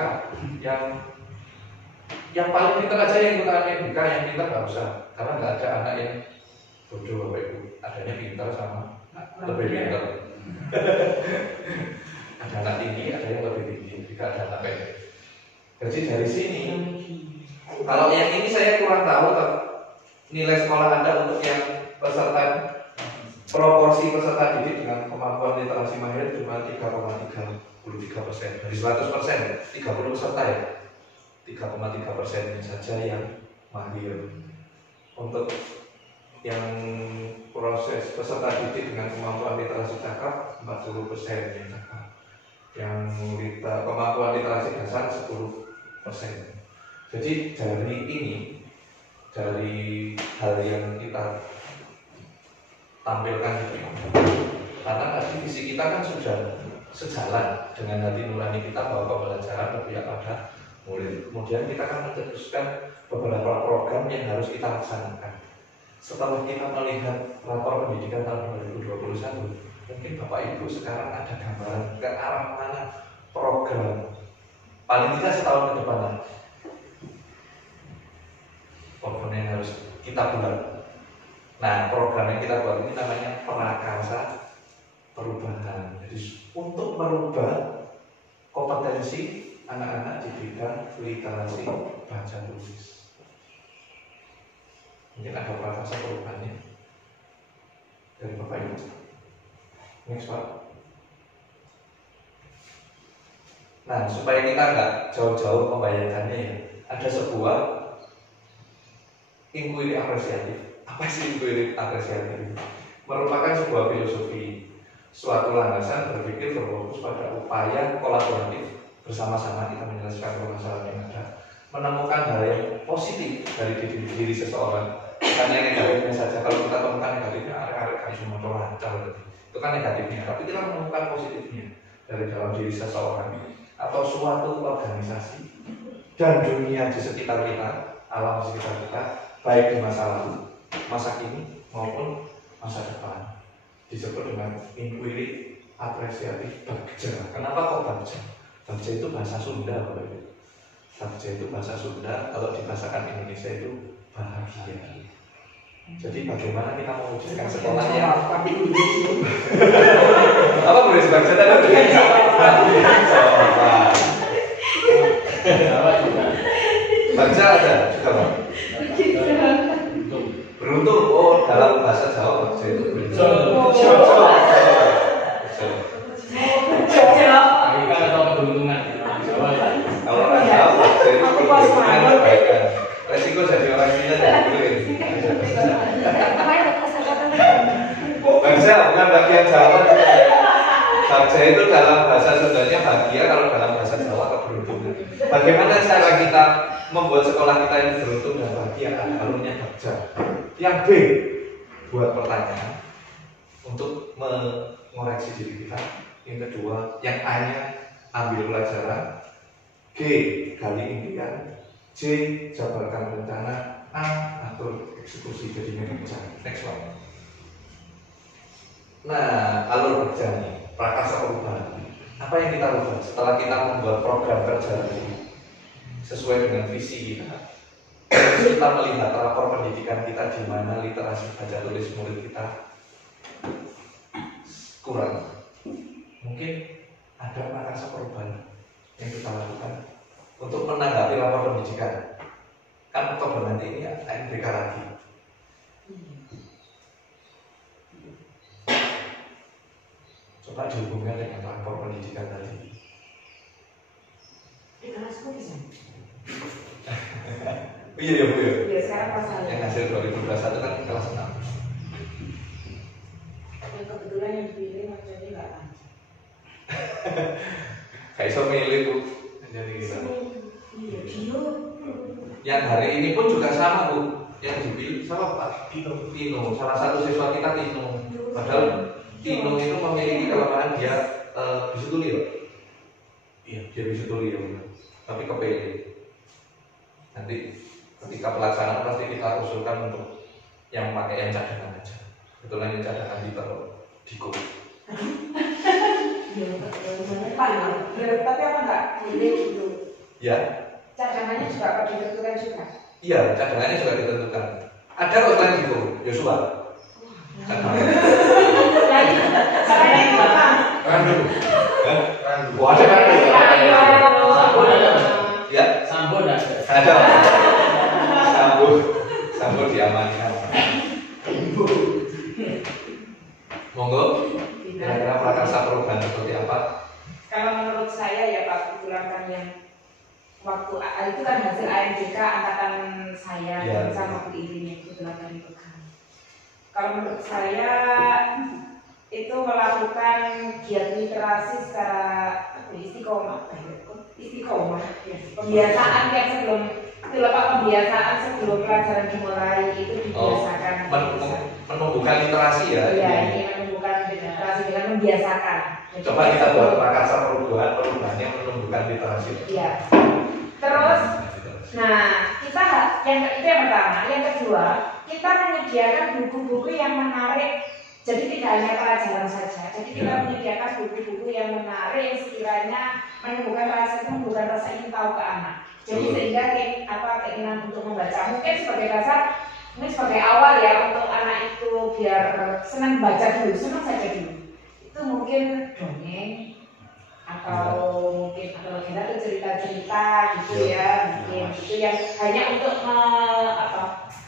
yang paling pintar aja yang ikut AMBK, yang pintar nggak usah, karena nggak ada anak yang bodoh Bapak Ibu, adanya pintar sama lebih pintar. Ada anak tinggi, ada yang lebih tinggi, tidak ada anak pendek. Jadi dari sini, kalau yang ini saya kurang tahu nilai sekolah Anda untuk yang peserta, proporsi peserta didik dengan kemampuan literasi mahir cuma 3,33%. Dari 100%, 30 peserta ya, 3,3% saja yang mahir. Untuk yang proses peserta didik dengan kemampuan literasi cakap 40% yang cakap, yang kemampuan literasi dasar 10%. Jadi dari ini, dari hal yang kita tampilkan ini, karena tadi visi kita kan sudah sejalan dengan hati nurani kita bahwa pembelajaran berpihak pada murid. Kemudian kita akan mencetuskan beberapa program yang harus kita laksanakan. Setelah kita melihat rapor pendidikan tahun 2021, mungkin Bapak Ibu sekarang ada gambaran ke arah mana program paling tidak setahun ke depan program yang harus kita buat. Nah, program yang kita buat ini namanya Prakarsa Perubahan. Jadi untuk merubah kompetensi anak-anak di bidang literasi baca tulis. Mungkin ada prakarsa perubahannya dari Bapak Ibu. Next Pak. Nah, supaya kita nggak jauh-jauh membayangkannya ya, ada sebuah inquiry apresiatif. Apa sih inquiry apresiatif? merupakan sebuah filosofi, suatu landasan berpikir berfokus pada upaya kolaboratif bersama-sama kita menyelesaikan permasalahan yang ada, menemukan hal yang positif dari diri seseorang, bukan yang negatifnya saja. Kalau kita temukan negatifnya, arek-arek kan cuma lancar, itu kan negatifnya. Tapi kita menemukan positifnya dari dalam diri seseorang atau suatu organisasi dan dunia di sekitar kita, alam sekitar kita, baik di masa lalu, masa kini maupun masa depan, disebut dengan inquiry apresiatif bagja. Kenapa kok bagja? Bagja itu bahasa Sunda, Bapak Ibu. Bagja itu bahasa Sunda, kalau dibahasakan Indonesia itu bahagia. Jadi bagaimana kita mewujudkan sekolahnya? Apa boleh bagja tadi? Bagja ada juga, Pak. Beruntung. Oh, dalam bahasa Jawa bagja itu beruntung. Kalau orang Jawa bagja itu beruntungan kebaikan. Resiko jadi orang Cina jadi boleh. Bagja bukan bagian Jawa. Bagja itu dalam bahasa Sundanya bahagia, kalau dalam bahasa Jawa keberuntungan. Bagaimana cara kita membuat sekolah kita yang beruntung dan bahagia? Alurnya bagja. Yang B, buat pertanyaan untuk mengoreksi diri kita. Yang kedua, yang A-nya ambil pelajaran. G, gali impian. J, jabarkan rencana. A, atur eksekusi. Jadinya kerja. Next one. Nah, alur kerja nih, prakarsa perubahan. Apa yang kita ubah setelah kita membuat program kerja ini sesuai dengan visi kita? Kita melihat rapor pendidikan kita di mana literasi baca tulis murid kita kurang. Mungkin ada prakarsa perubahan yang kita lakukan untuk menanggapi rapor pendidikan. Kan Oktober nanti ini AMDK lagi. Coba dihubungkan dengan rapor pendidikan tadi. Iya ya Bu ya. Iya sekarang pasal. Yang hasil 2021 kan kelas 6. Yang kebetulan yang dipilih jadi nggak lancar. Kayak iso milih Bu. Jadi kita. Iya, Dio. Yang hari ini pun juga sama Bu. Yang dipilih sama Pak Tino. Salah satu siswa kita Tino. Padahal Tino itu memiliki kelemahan dia bisa tuli Pak. Iya dia bisa tuli ya Bu. Tapi kepilih. Nanti ketika pelaksanaan pasti kita usulkan untuk yang pakai yang cadangan aja. Kebetulan yang cadangan diko. Tapi apa enggak boleh gitu? Ya. Cadangannya juga apa ditentukan juga? Iya, cadangannya juga ditentukan. Ada kok selain diko, Yosua. Caranya itu apa? Randu. Wah, ada randu. Ya, Sambo ada. ada. Sambo diamankan. Monggo. Kira-kira prakarsa perubahan seperti apa? Kalau menurut saya ya Pak, kebetulan kan yang waktu itu kan hasil AMDK angkatan saya Ya. sama Bu Irin yang kebetulan kami pegang. Kalau menurut saya itu melakukan giat literasi secara istiqomah, kebiasaan yang sebelum itu Pak, kebiasaan sebelum pelajaran dimulai itu dibiasakan. Menumbuhkan literasi ya. Iya, ini menumbuhkan literasi dengan membiasakan. Coba kita buat prakarsa perubahan yang menumbuhkan literasi. Iya. Terus, nah kita itu yang pertama. Yang kedua, kita menyediakan buku-buku yang menarik. Jadi tidak hanya pelajaran saja. Jadi kita menyediakan buku-buku yang menarik yang sekiranya menumbuhkan rasa ingin tahu ke anak. Jadi sehingga keinginan untuk membaca mungkin sebagai dasar, ini sebagai awal ya untuk anak itu biar senang baca dulu, senang saja dulu. Itu mungkin dongeng atau mungkin atau cerita-cerita gitu ya, mungkin itu yang hanya untuk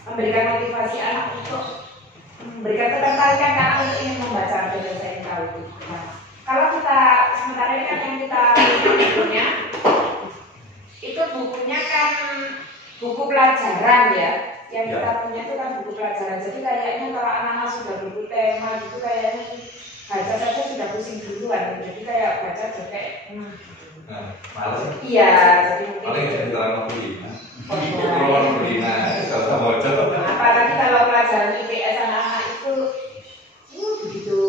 memberikan motivasi anak untuk memberikan ketertarikan karena untuk ingin membaca dan saya ingin tahu itu. Nah, kalau kita sementara ini kan yang kita bukunya itu bukunya kan buku pelajaran ya. yang Ya. kita punya itu kan buku pelajaran. Jadi kayaknya kalau anak-anak sudah buku tema gitu kayaknya baca saja sudah pusing duluan. Jadi kayak baca juga kayak Nah, males. iya, jadi mungkin Paling yang diterang beli. Oh, Kalau beli, nah, kalau sama bocor. apalagi kalau pelajaran IPS anak-anak itu begitu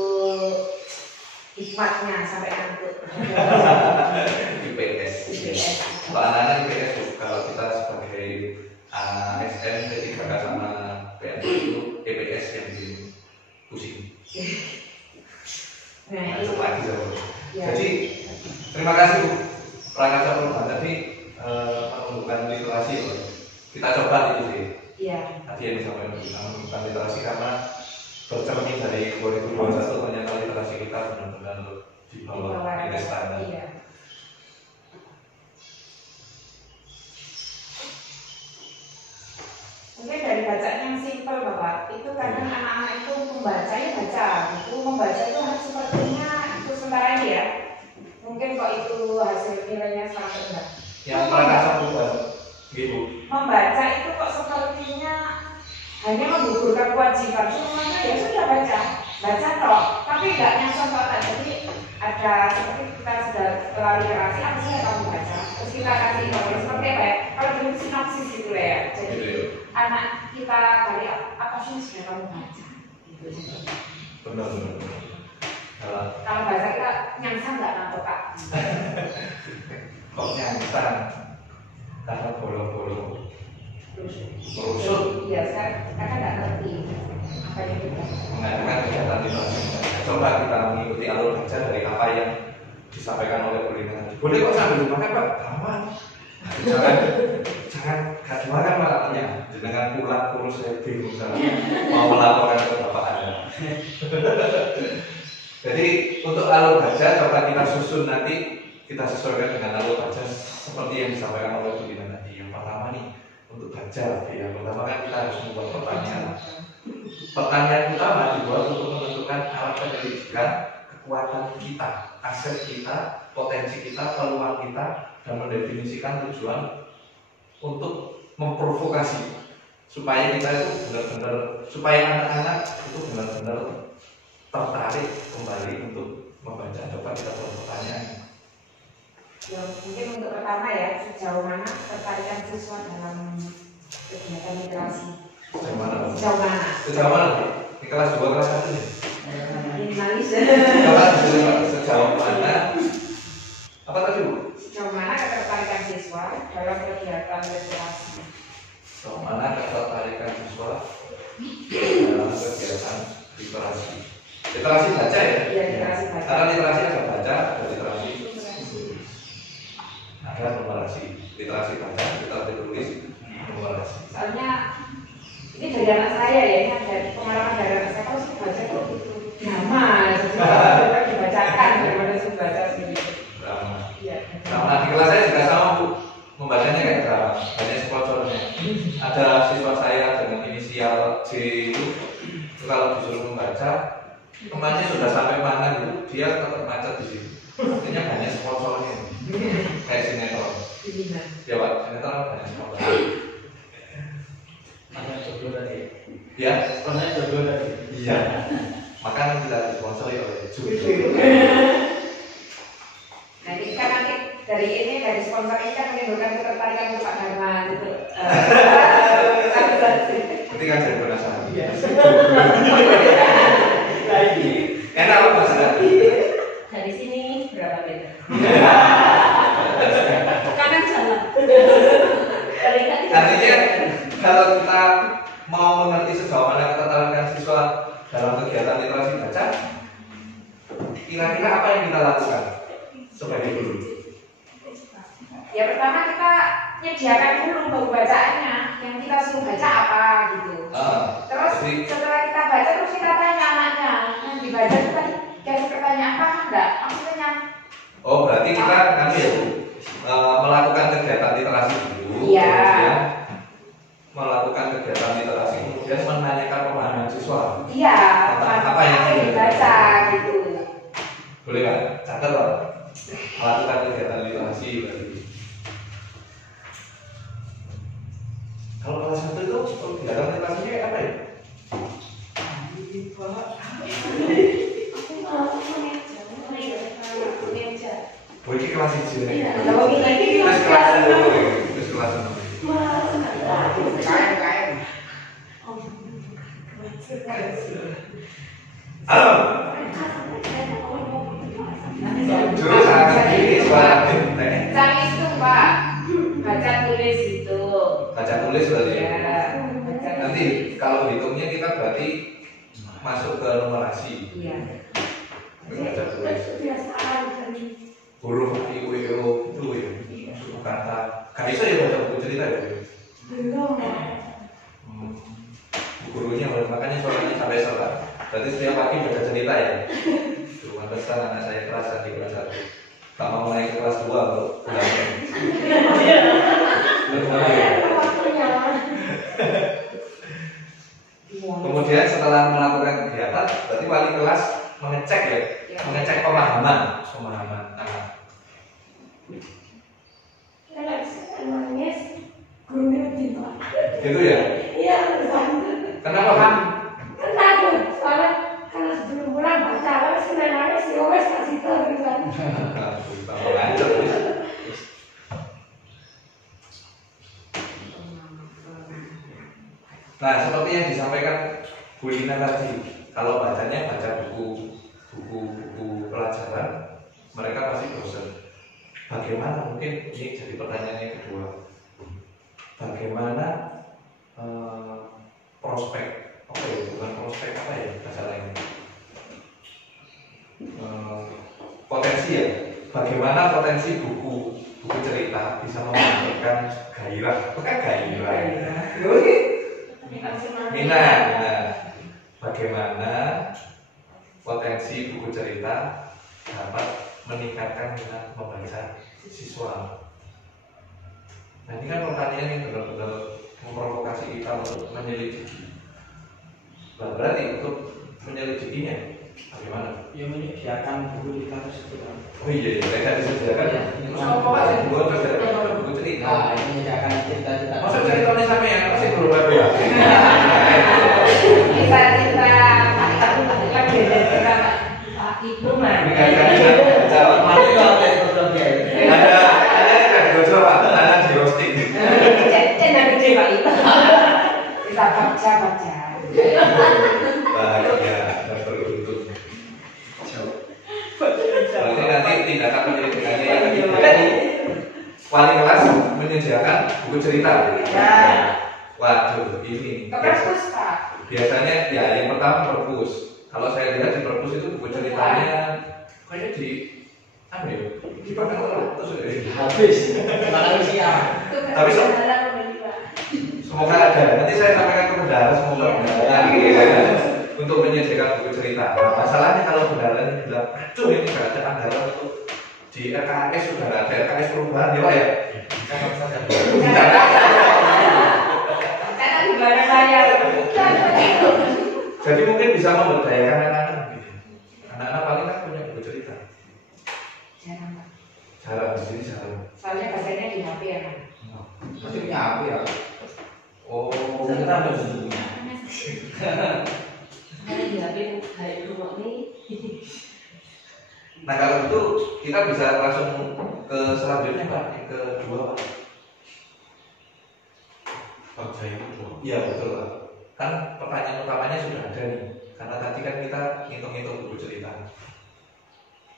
hikmatnya sampai ngantuk. IPS. IPS. Kalau anak-anak IPS kalau kita sebagai ASN P3K sama PNP itu EPS yang bikin pusing. Nah, Masuk lagi sama. ya. Jadi terima kasih Bu Prakasa Perubahan tadi menumbuhkan literasi loh. Kita coba itu sih. Iya. Tadi yang disampaikan kita menumbuhkan literasi karena bercermin dari 2021 ternyata literasi kita benar-benar di bawah indeks standar. Iya. Mungkin dari bacaan yang simpel Bapak, itu kadang anak-anak itu membaca ya baca, itu membaca itu harus sepertinya itu sementara ini ya. Mungkin kok itu hasil nilainya sangat rendah. Yang Prakasa Perubahan gitu. Membaca itu kok sepertinya hanya menggugurkan kewajiban, semuanya ya sudah baca toh, tapi nggak nyasar total. Jadi ada seperti kita sudah setelah literasi apa sih yang kamu baca, terus kita kasih informasi seperti apa ya? Kalau dulu sinopsis gitu ya. Jadi Gitu ya. anak kita dari apa sih yang sudah kamu baca? Gitu. Benar-benar. Kalau bahasa kita nyangsang nggak nangkep Kak? Kok nyangsang karena bolong-bolong merusut Iya, saya kan nggak ngerti apa yang kita. mengadakan kegiatan literasi. Coba kita mengikuti alur baca dari apa yang disampaikan oleh Bu Lina. Boleh kok sambil makan Pak? Aman. Jangan gak dimakan Pak katanya. Dengan pulang kurus saya bingung mau melaporkan ke Bapak Anda. Jadi untuk alur baca coba kita susun nanti, kita sesuaikan dengan alur baca seperti yang disampaikan oleh Bu Lina tadi. Yang pertama nih untuk baca, yang pertama kan kita harus membuat pertanyaan. Pertanyaan utama dibuat untuk menentukan alat penyelidikan kekuatan kita, aset kita, potensi kita, peluang kita, dan mendefinisikan tujuan untuk memprovokasi supaya kita itu benar-benar, supaya anak-anak itu benar-benar tertarik kembali untuk membaca. Coba kita buat pertanyaan. Ya, mungkin untuk pertama ya, sejauh mana ketertarikan siswa dalam kegiatan literasi? Sejauh mana? Sejauh mana? Sejauh mana? Di kelas 2, kelas 1 nih? Minimalis. Sejauh mana? Apa tadi Bu? Sejauh mana ketertarikan siswa dalam kegiatan literasi? Sejauh mana ketertarikan siswa dalam kegiatan literasi? Literasi baca ya? Iya, literasi baca. Karena literasi ada baca, ada literasi, ada numerasi. Literasi baca, literasi tulis, numerasi. Soalnya ini dari anak saya ya, ini dari pengalaman dari anak saya. Kalau sih baca kok gitu drama, jadi dibacakan daripada sih baca sendiri. Drama. Iya. Nah, di kelas saya juga sama Bu, membacanya kayak drama, banyak spotornya. Ada siswa saya dengan inisial J itu kalau disuruh membaca, temannya sudah sampai mana gitu, dia tetap macet di situ. Artinya banyak spotornya, kayak sinetron. Ya Pak, sinetron banyak spotor. Ada jodoh tadi. Ya, Ada jodoh tadi. iya. Makanya kita disponsori oleh Judi. Nah ini kan nanti dari sponsor ini kan menimbulkan ketertarikan untuk Pak Dharma gitu. Nanti kan jadi penasaran. Iya. Enak loh Mas. Dari sini berapa meter? Kanan jalan. Artinya kalau kita mau mengerti sejauh mana ketertarikan siswa dalam kegiatan literasi baca, kira-kira apa yang kita lakukan sebagai guru? Ya pertama kita nyediakan dulu buku bacaannya, yang kita suruh baca apa gitu. Terus Jadi, setelah kita baca terus kita tanya anaknya yang dibaca itu tadi kasih pertanyaan apa enggak? Maksudnya oh berarti kita nanti ya Bu, melakukan kegiatan literasi dulu, Iya. kemudian melakukan kegiatan literasi, kemudian menanyakan pemahaman siswa. iya Apa yang dibaca gitu. Boleh kan? Catat Pak. Melakukan kegiatan literasi berarti. Kalau kelas 1 itu seperti dalam motivasinya apa ya? Oh, ini kelas 1 nih. Kalau kita ini Terus kelas 10, terus kelas 6. Halo. Juru sangat ini suara bintang. Cari itu Pak, baca tulis itu. Baca tulis berarti. Ya, baca Nanti kalau hitungnya kita berarti masuk ke numerasi. Iya. Baca tulis. Huruf I, U, E, O itu ya. Suku kata. Gak bisa ya baca buku cerita ya? Gurunya makanya suaranya sampai serak. Berarti setiap pagi baca cerita ya. Cuma pesan anak saya kelas di kelas 1. Tak mau naik ke kelas 2 kalau Kemudian setelah melakukan kegiatan, berarti wali kelas mengecek ya, mengecek pemahaman anak. Gitu ya? Kenapa Pak? Lanjut. Nah, seperti yang disampaikan Bu Lina tadi, kalau bacanya baca buku pelajaran, mereka pasti bosan. Bagaimana? Mungkin ini jadi pertanyaan yang kedua. Bagaimana prospek? Oke, bukan prospek apa ya bahasa lainnya? Potensi ya. Bagaimana potensi buku cerita bisa membangkitkan gairah? Bukan gairah. Minat. Bagaimana potensi buku cerita dapat meningkatkan minat membaca siswa? Nah, ini kan pertanyaan yang benar-benar memprovokasi kita untuk menyelidiki. Nah, berarti untuk menyelidikinya bagaimana? Ya menyediakan buku cerita tersebut. Oh iya, mereka disediakan ya. Terus apa aja? Buat cerita, buku cerita. Nah, ini menyediakan cerita-cerita. Masa ceritanya sama yang masih belum ada ya? Bisa cerita Pak lagi cerita Pak Ibnu mah. Ada dojo Pak, ada di roasting. Channel gede Pak Ibnu. Kita baca. Bahagia dan beruntung. Berarti nanti tindakan penyelidikannya yang ketiga, wali kelas menyediakan buku cerita. Waduh, ini Ke perpus Pak. biasanya ya yang pertama perpus. Kalau saya lihat di perpus itu buku ceritanya kayaknya di apa ya? Dipakai terus Habis. Makan siang. Tapi semoga ada. Nanti saya sampaikan ke bendahara, semoga bendahara untuk menyediakan buku cerita. Nah, masalahnya kalau bendahara bilang, aduh ini nggak ada anggaran untuk di RKS, sudah nggak ada RKS perubahan ya Pak ya? Karena di barang saya. Jadi mungkin bisa memberdayakan anak-anak gitu. Anak-anak paling kan punya buku cerita. Jarang Pak. Jarang, di sini jarang. Soalnya bacanya di HP ya Pak. Masih punya apa ya? Oh, Cerita ada bukunya. Karena di HP kayak rumah ini. nah kalau itu kita bisa langsung ke selanjutnya Pak, yang kedua Pak. Iya betul Pak. Kan pertanyaan utamanya sudah ada nih. Karena tadi kan kita ngitung-ngitung buku cerita.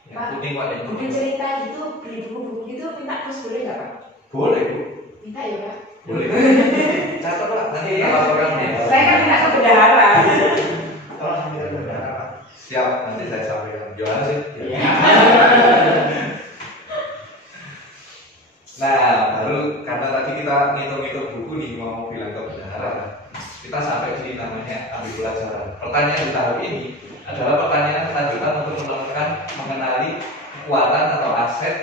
Yang Pak, kuning Pak, yang Buku kuning. cerita gitu, beli buku gitu minta terus boleh nggak Pak? Boleh Bu. Minta ya Pak. Boleh. Catat Pak, nanti kita laporkan. Saya kan minta ke bendahara. Tolong sampaikan ke bendahara Pak. Siap, nanti saya sampaikan. Gimana sih? Iya. Nah, baru karena tadi kita ngitung-ngitung buku nih mau bilang ke bendahara, kita sampai di namanya ambil pelajaran. Pertanyaan di tahap ini adalah pertanyaan lanjutan untuk menemukan mengenali kekuatan atau aset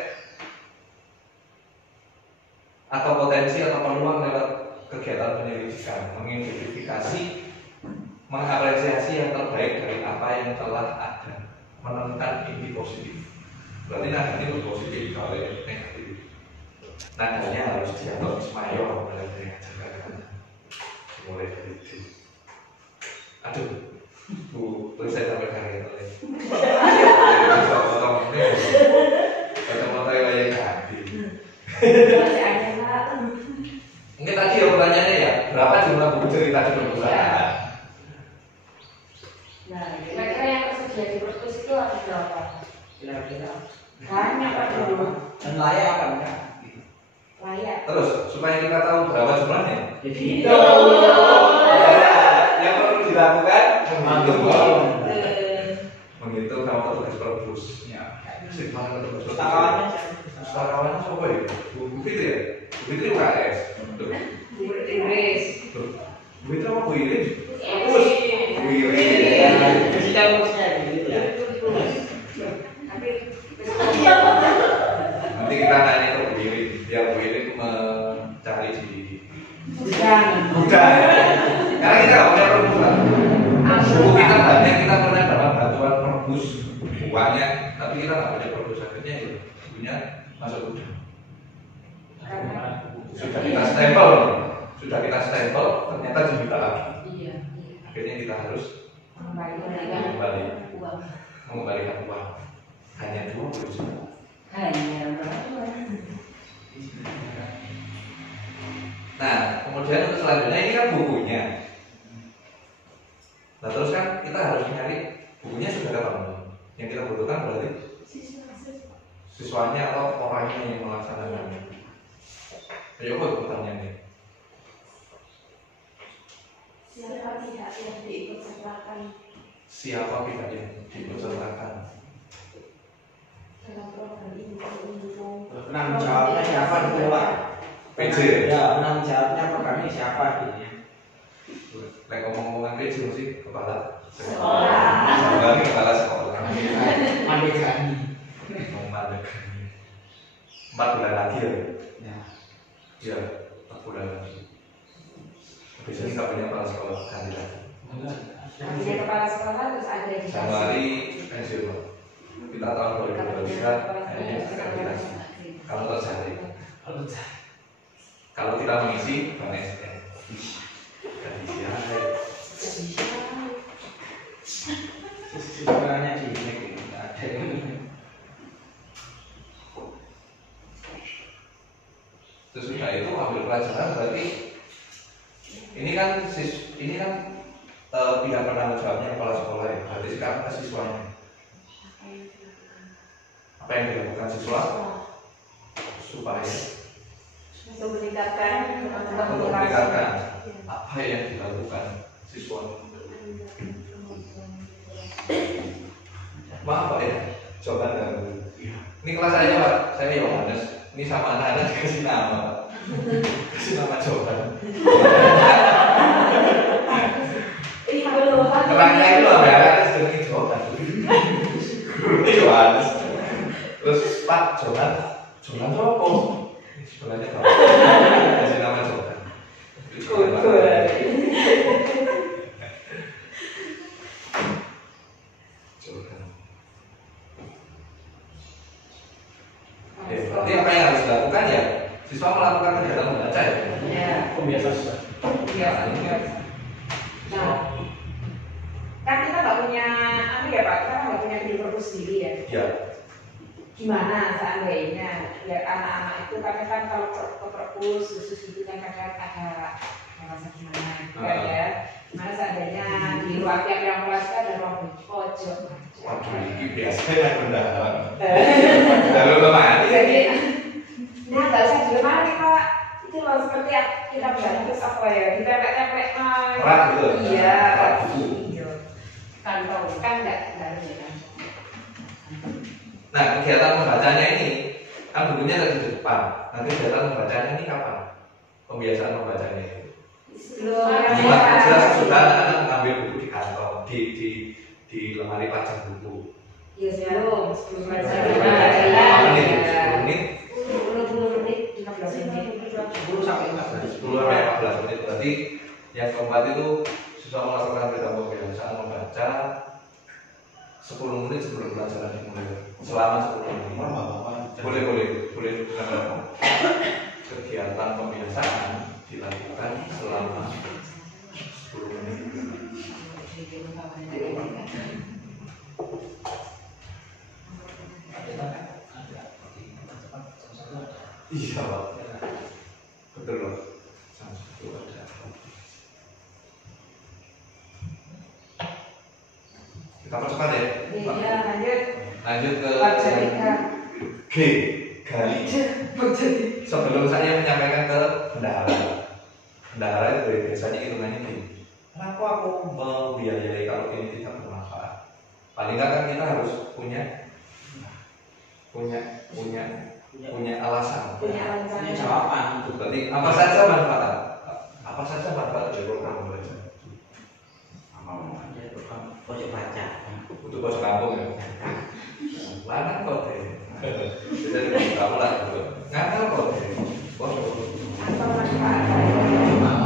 atau potensi atau peluang lewat kegiatan penyelidikan, mengidentifikasi, mengapresiasi yang terbaik dari apa yang telah ada, menemukan inti positif. Berarti nadanya positif kalau yang negatif. Nadanya harus diatur mayor dari yang diajarkan. Mulai dari D. Aduh, Bu, saya sampai kaget oleh. Bisa potong ini. Kacamata yang ganti. Mungkin tadi ya pertanyaannya ya, berapa jumlah buku cerita di perpustakaan? Nah, kira-kira yang tersedia di perpus itu ada berapa? Kira-kira. Banyak Pak dulu. Dan layak apa enggak? Layak. Terus supaya kita tahu berapa jumlahnya, Jadi yang perlu dilakukan menghitung. menghitung sama petugas perpus. Ya. Mana petugas perpus? Pustakawannya Pustakawannya siapa ya? Bu Fitri ya? Bu Fitri UKS. Bu Iris. Bu Fitri apa Bu Iris? Perpus. Bu Iris. Sudah urusnya gitu ya. Nanti kita nanya ke Bu Iris. Dia Bu Iris mencari di Bukan. Bukan. Karena kita nggak punya perpustakaan. Buku kita banyak, kita pernah dapat bantuan perpus banyak, tapi kita nggak punya perpus akhirnya ya bukunya masuk gudang. Sudah kita stempel, ternyata diminta lagi. Iya. Akhirnya kita harus mengembalikan uang. Hanya 20 juta. Hanya berapa? Nah, kemudian untuk selanjutnya ini kan bukunya. Nah terus kan kita harus nyari bukunya sudah ada belum? Yang kita butuhkan berarti siswanya atau orangnya yang melaksanakannya. Ayo kok pertanyaannya. Siapa pihak yang diikut sertakan Siapa pihak yang diikut sertakan? dalam program ini untuk penanggung jawabnya siapa dulu Pak? PJ. Ya, penanggung jawabnya program ini siapa gitu ya? Lek ngomong-ngomongan PJ sih kepala Sekolah. Bagi kepala sekolah. Mandegani. Memandegani. 4 bulan lagi ya. Ya. Iya, 4 bulan lagi. Biasanya nggak punya kepala sekolah ganti lagi. Ada kepala sekolah terus ada di Januari pensiun. Kita tahun 2023 kayaknya akan dikasih. Kalau terjadi. Kalau kita mengisi Bang SN. Ganti siapa? Siswanya di ini nggak ada. Sesudah itu ambil pelajaran berarti ini kan pihak penanggung jawabnya kepala sekolah ya. Berarti sekarang ke siswanya. Apa yang dilakukan siswa supaya untuk meningkatkan apa yang dilakukan siswa. Maaf Pak ya, coba dahulu. Ini kelas saya Pak, saya Yohanes. Ini sama anak-anak dikasih nama Pak. Kasih nama Johan. Terangnya itu ada sedikit Johan. Gurunya Yohanes. Terus Pak Johan apa? Sebenarnya Pak. Kasih nama Johan. Berarti apa yang harus dilakukan ya? Siswa melakukan kegiatan membaca ya? Ya. Kebiasaan. Kebiasaan. Nah, kan kita nggak punya ya Pak, kita nggak punya di perpus sendiri ya. Iya. Gimana seandainya ya anak-anak itu kan kalau ke perpus khusus itu kan kadang ada merasa gimana kan ya. Gimana seandainya di ruang tiap yang kelas ada ruang pojok. Waduh, ini biasanya mendalam. Lalu lemari. Jadi, nah nggak usah di lemari Pak. Itu loh seperti yang kita bilang itu apa ya? Ditempel-tempel. Rak gitu. Iya. Rak buku. Iya. Kantong kan nggak ada ya kan. Nah, kegiatan membacanya ini kan bukunya ada di depan. Nah, kegiatan membacanya ini kapan? Pembiasaan membacanya itu. Jelas sudah anak mengambil buku di kantong, di lemari pajak buku. Ya sebelum belajar. 10 menit, 10 menit, 15 menit. 10 sampai 15. 10 sampai 15 menit. Berarti yang keempat itu siswa melakukan kegiatan pembiasaan membaca 10 menit sebelum pelajaran dimulai. Selama 10 menit. Boleh kegiatan pembiasaan dilakukan selama 10 menit. Iya Pak, betul loh. Jam 1 ada. Kita percepat ya. Iya, lanjut. Lanjut ke Pajadika. G, gali. Sebelum saya menyampaikan ke bendahara itu biasanya hitungannya gini. Kenapa aku membiayai kalau ini tidak bermanfaat? Paling nggak kan kita harus punya alasan. Punya alasan. Punya jawaban. Berarti apa saja manfaat? Apa saja manfaat dari program membaca? Ada program pojok baca. Untuk pojok kampung ya. Lanang kok deh. Jadi kamu lah ngakal kok deh. Apa manfaat?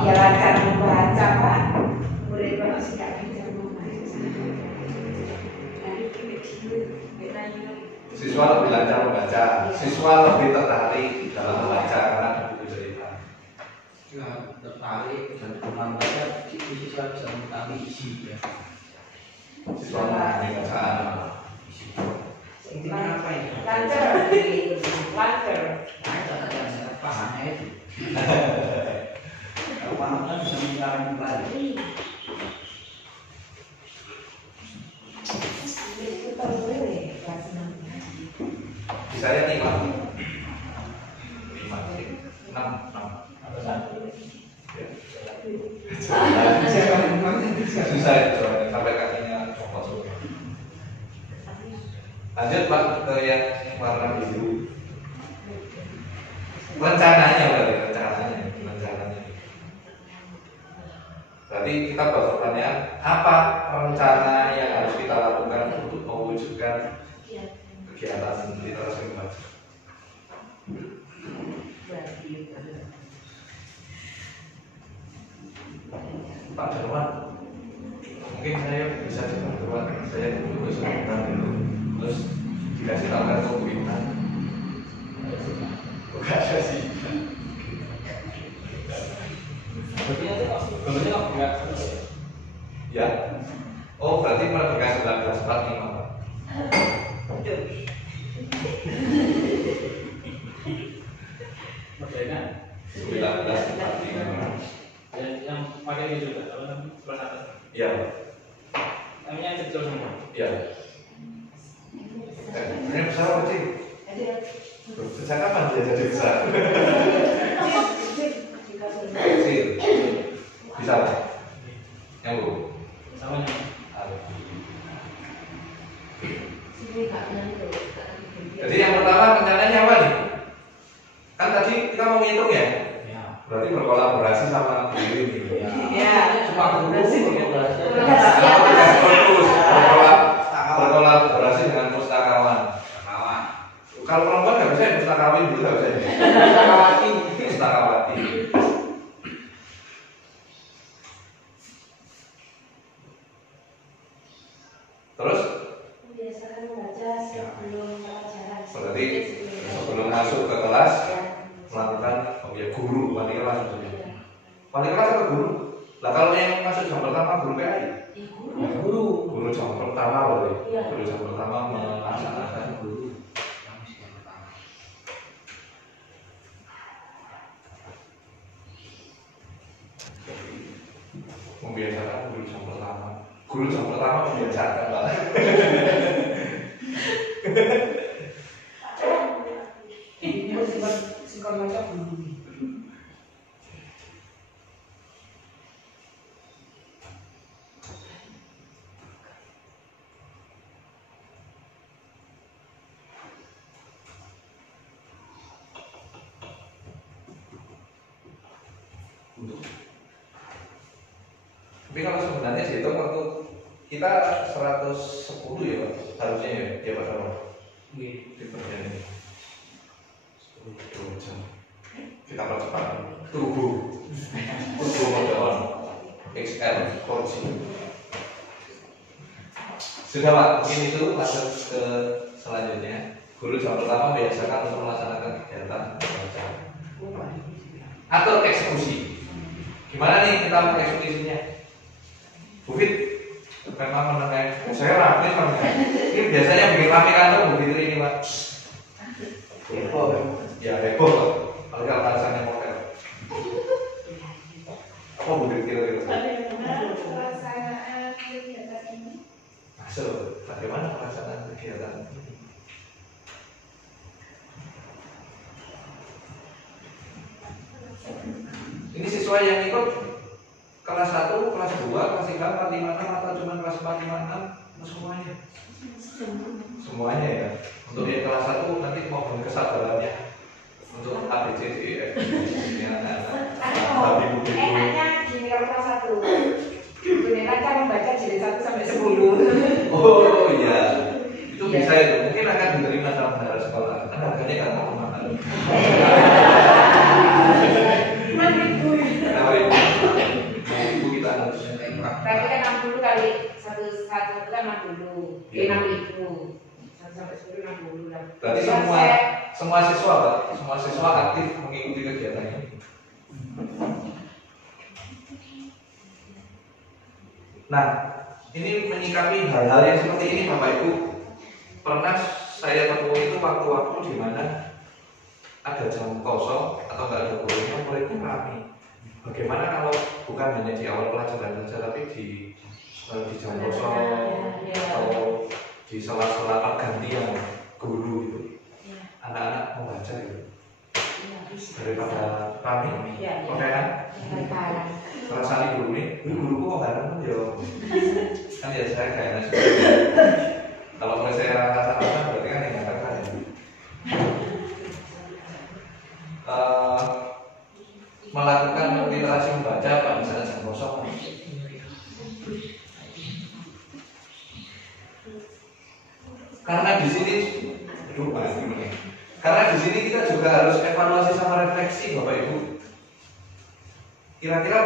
Ya lancar membaca Pak. Boleh kalau tidak bisa membaca. Dari video. Siswa lebih lancar membaca, siswa lebih tertarik dalam membaca karena ada buku cerita. Ya, tertarik dan membaca siswa bisa mengetahui isi ya. Siswa memahami bacaan. Intinya apa ini? Lancar. Lancar. Lancar aja pahamnya itu. Kalau pahamnya bisa mengingatkan kembali. Bisa ya 5, 6. Susah ya sampai kakinya copot semua. Lanjut Pak ke yang warna biru. Rencananya berarti rencananya. Berarti kita bahas pertanyaan apa rencana yang harus kita lakukan untuk mewujudkan kegiatan literasi membaca. Pak Darwan, mungkin saya bisa coba saya dulu sebentar dulu, terus dikasih tahu kan buku Intan. Bukan ada sih. Ya. Oh berarti Merdeka 1945 Pak. Merdeka 1945. yang pakai ini juga, apa namanya? Sebelah atas. Iya. Namanya yang kecil semua. Iya. Ini besar apa sih? Sejak kapan dia jadi besar? Kecil. Bisa Pak? Yang bu? Sama nih. Jadi yang pertama rencananya apa nih? Kan tadi kita mau ngitung ya? Ya. Berarti berkolaborasi sama guru ini. Ya, Cuma Berkolaborasi dengan pustakawan. Kalau perempuan nggak bisa ya pustakawin dulu nggak bisa ya? Pustakawati. Terus? Biasakan membaca sebelum pelajaran. Berarti sebelum masuk ke kelas melakukan guru wali kelas maksudnya. Wali kelas atau guru? Lah kalau yang masuk jam pertama guru PAI? Guru jam pertama boleh. Guru jam pertama melaksanakan guru. Membiasakan guru jam pertama. Guru jam pertama membiasakan Pak. ini simpan macam dulu. Tapi kalau sebenarnya sih itu waktu kita 110 ya Pak, harusnya ya Pak Darwan. Di perjalanan ini 10 jam. Kita percepat. Turbo modelan XL 4G. Sudah Pak, mungkin itu lanjut ke selanjutnya. Guru jam pertama biasakan untuk melaksanakan kegiatan bacaan. Atur eksekusi. Gimana nih kita mengeksekusinya? Bukit memang menengah. Saya rapi soalnya. Ini biasanya bikin rame kantor begitu ini Pak. Heboh. Ya heboh Pak. Kalau alasannya model. Apa bukit kira-kira? Pelaksanaan kegiatan ini. Masuk. Bagaimana pelaksanaan kegiatan ini? Ini siswa yang ikut kelas 1, kelas 2, kelas 3, 4, 5, 6 atau cuma kelas 4, 5, 6 semuanya? Semuanya ya. Untuk yang kelas 1 nanti mohon kesabarannya untuk ABCD ini anak-anak. Tapi begitu. Enaknya gini kalau kelas 1 Bunera kan membaca jilid 1 sampai 10. Oh iya. Itu bisa itu. Mungkin akan diterima dalam daerah sekolah. Kan harganya kan mahal. Ibu kita harus Tapi kan 60 kali 1 itu kan 60. 6.000. 1 sampai 10 60 lah. berarti semua siswa Pak, semua siswa aktif mengikuti kegiatan ini. Nah, ini menyikapi hal-hal yang seperti ini Bapak Ibu. Pernah saya temui itu waktu-waktu di mana ada jam kosong atau nggak ada gurunya, muridnya ramai. Bagaimana kalau bukan hanya di awal pelajaran saja, tapi di jam kosong atau di sela-sela pergantian guru itu, anak-anak membaca itu daripada kami, oke kan? Perasaan guru ini, guruku kok bareng ya, kan ya saya kayaknya kalau mulai saya rasa-rasa berarti kan yang nggak kan ya. Melakukan literasi membaca pada saat jam kosong. Karena di sini, karena di sini kita juga harus evaluasi sama refleksi, Bapak Ibu. Kira-kira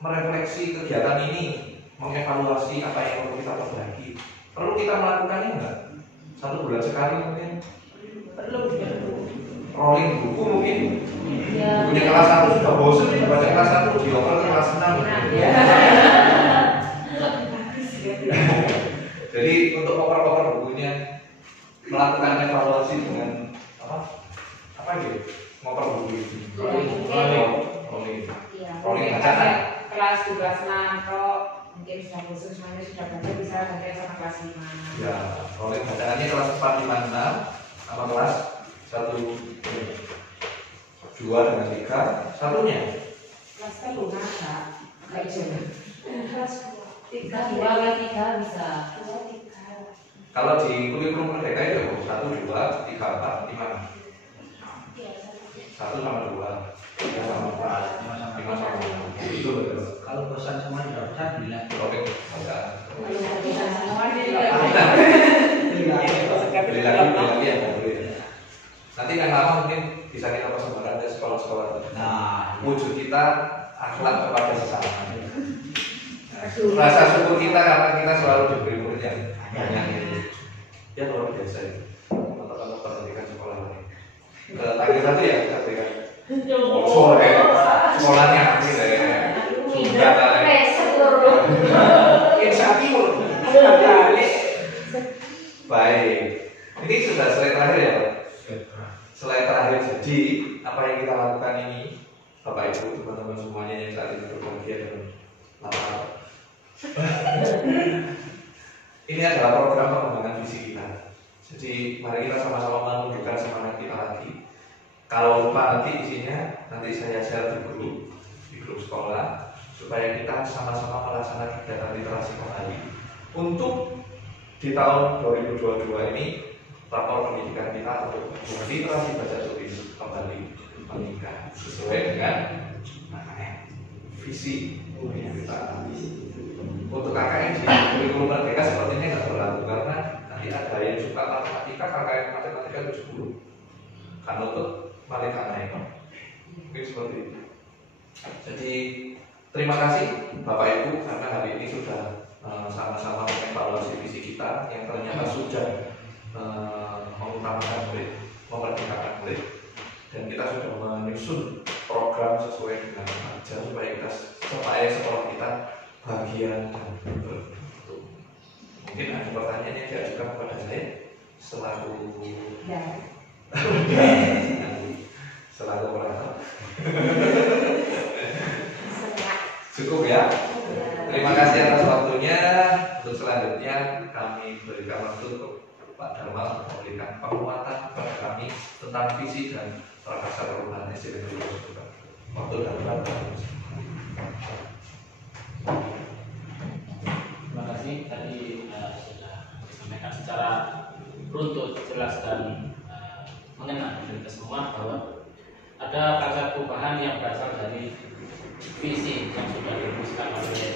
merefleksi kegiatan ini, mengevaluasi apa yang perlu kita perbaiki. Perlu kita melakukannya enggak? 1 bulan sekali mungkin. Perlu. Rolling buku mungkin. Bukunya kelas 1 sudah bosan, baca kelas 1 dioper ke kelas 6. Jadi untuk oper-oper bukunya melakukan evaluasi dengan apa gitu? Ngoper buku itu. Rolling bacaan. Kelas 12 kok mungkin sudah bosan semuanya sudah baca bisa gantian sama kelas 5. Ya, rolling bacaannya kelas 4, 5, 6 sama kelas 1, 2 dengan 3, satunya Kelas 3 enggak? Enggak bisa. Kelas 2 kelas 3 bisa. kalau di kurikulum merdeka itu 1, 2, 3, 4, 5. 1 sama 2, 3 sama 4, 5 sama 6. Itu betul. Kalau bosan semua sudah besar bilang. Rolling bacaan. Beli Beli lagi ya, boleh. Nanti kan lama mungkin bisa kita persembahan ke sekolah-sekolah. Nah, Wujud kita akhlak kepada sesama. Rasa syukur kita karena kita selalu diberi murid yang banyak ini. Ya luar biasa itu. Teman-teman pendidikan sekolah lain. Terakhir tadi ya, tadi kan. Sore, sekolahnya nanti deh. Sudah insyaallah. Baik. Ini sudah slide terakhir ya, Pak? Slide terakhir. Jadi apa yang kita lakukan ini, Bapak Ibu, teman-teman semuanya yang saat ini berbahagia dan lapar. Ini adalah program pengembangan visi kita. Jadi mari kita sama-sama menunjukkan semangat kita lagi. Kalau lupa nanti isinya, nanti saya share di grup sekolah supaya kita sama-sama melaksanakan kegiatan literasi kembali. Untuk di tahun 2022 ini rapor pendidikan kita untuk literasi baca tulis kembali meningkat sesuai dengan visi kita. Untuk KKN di kurikulum merdeka sepertinya nggak berlaku karena nanti ada yang suka matematika, KKN matematika 70. Kan untuk malaikat naik, mungkin seperti itu. Jadi terima kasih Bapak Ibu karena hari ini sudah sama-sama mengevaluasi visi kita yang ternyata sudah mengutamakan murid, memerdekakan murid, dan kita sudah menyusun program sesuai dengan ajar supaya sekolah kita bahagia. bahagia dan beruntung. Mungkin ada pertanyaan yang diajukan kepada saya selaku selaku orang. Cukup ya. Terima kasih atas waktunya. Untuk selanjutnya kami berikan waktu untuk Pak Dharma memberikan penguatan kepada kami tentang visi dan prakarsa perubahan SDM 2020. Waktu dan Terima kasih tadi sudah disampaikan secara runtut, jelas dan mengena dari kita semua bahwa ada prakarsa perubahan yang berasal dari visi yang sudah dirumuskan oleh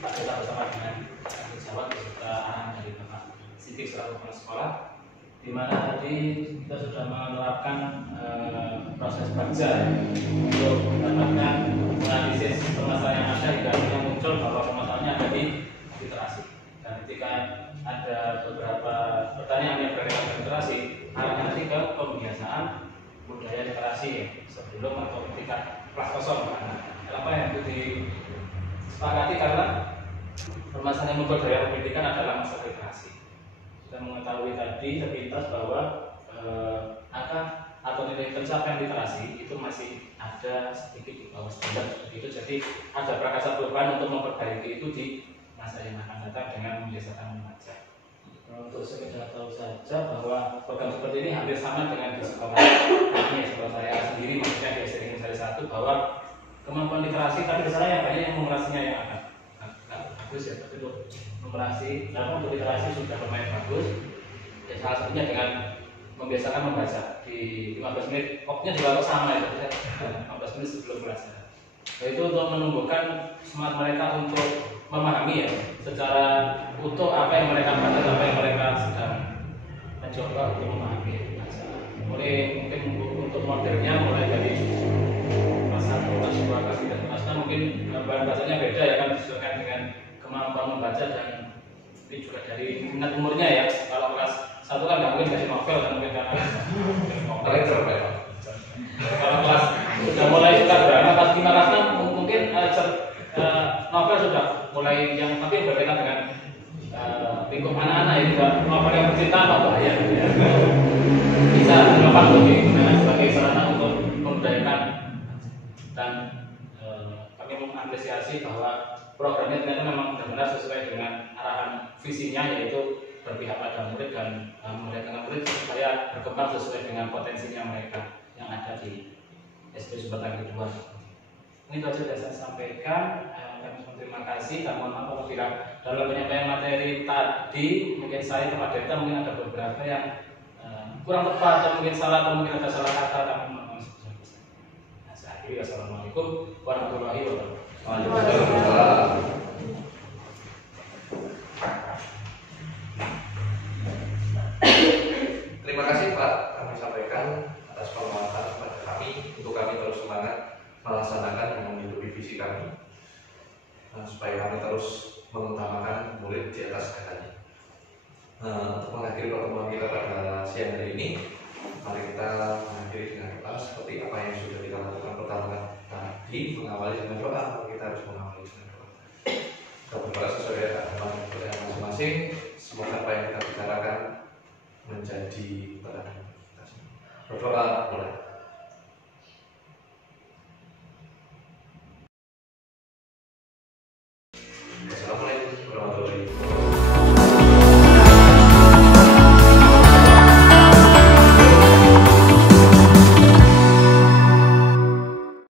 Pak Desa bersama dengan Pak Jawab beserta arahan dari Bapak Sidik selaku kepala sekolah, di mana tadi kita sudah menerapkan proses baca untuk mendapatkan analisis permasalahan yang ada hingga akhirnya muncul bahwa permasalahannya ada di literasi. Dan ketika ada beberapa pertanyaan yang berkaitan dengan literasi, arahnya nanti ke pembiasaan budaya literasi sebelum atau ketika kelas kosong. Kenapa yang itu disepakati? Karena permasalahan yang muncul dari pendidikan adalah masalah literasi. Kita mengetahui tadi sepintas bahwa angka atau nilai pencapaian literasi itu masih ada sedikit di bawah standar seperti itu. Jadi ada prakarsa perubahan untuk memperbaiki itu di masa yang akan datang dengan membiasakan membaca. Untuk sekedar tahu saja bahwa program seperti ini hampir sama dengan di sekolah kami, sekolah saya sendiri, maksudnya di SD Negeri 1, bahwa kemampuan literasi tapi di sana yang banyak yang numerasinya yang agak bagus ya, tapi untuk numerasi, karena untuk literasi sudah lumayan bagus. Ya, salah satunya dengan membiasakan membaca di 15 menit, waktunya juga sama ya, 15 menit sebelum pelajaran. Yaitu untuk menumbuhkan semangat mereka untuk memahami ya secara utuh apa yang mereka baca, apa yang mereka sedang mencoba untuk memahami. Mulai mungkin untuk modelnya mulai dari kelas 1, kelas 2, kelas 3, kelas 6 mungkin gambaran bacanya beda ya kan, disesuaikan dengan kemampuan membaca dan ini juga dari minat umurnya ya. Kalau kelas 1 kan nggak mungkin kasih novel kan, mungkin karena novel. Kalau kelas sudah mulai suka drama, kelas 5, kelas 6 mungkin novel sudah mulai yang tapi yang berkaitan dengan lingkup anak-anak ini juga novel yang bercerita apa bahaya ya. Bisa relevan untuk digunakan sebagai sarana untuk memberdayakan dan kami mengapresiasi bahwa programnya ternyata memang benar-benar sesuai dengan arahan visinya, yaitu berpihak pada murid dan memudahkan murid supaya berkembang sesuai dengan potensinya mereka yang ada di SD Sumber Tangki 2. Ini saja sudah saya sampaikan. Kami terima kasih dan mohon maaf apabila dalam penyampaian materi tadi mungkin saya kepada kita mungkin ada beberapa yang kurang tepat atau mungkin salah atau mungkin ada salah kata, kami mohon maaf. Saya akhiri. Wassalamualaikum warahmatullahi wabarakatuh. Waalaikumsalam. Terima kasih Pak, kami sampaikan atas penguatan kepada kami untuk kami terus semangat melaksanakan dan menghidupi visi kami, supaya kami terus mengutamakan murid di atas segalanya. Untuk mengakhiri pertemuan kita pada siang hari ini, mari kita mengakhiri dengan doa seperti apa yang sudah kita lakukan pertama tadi, mengawali dengan doa. Kita harus mengawali dengan doa. Kita berdoa sesuai dengan kepercayaan masing-masing. Semoga apa yang kita bicarakan menjadi berkat kita semua. Berdoa mulai.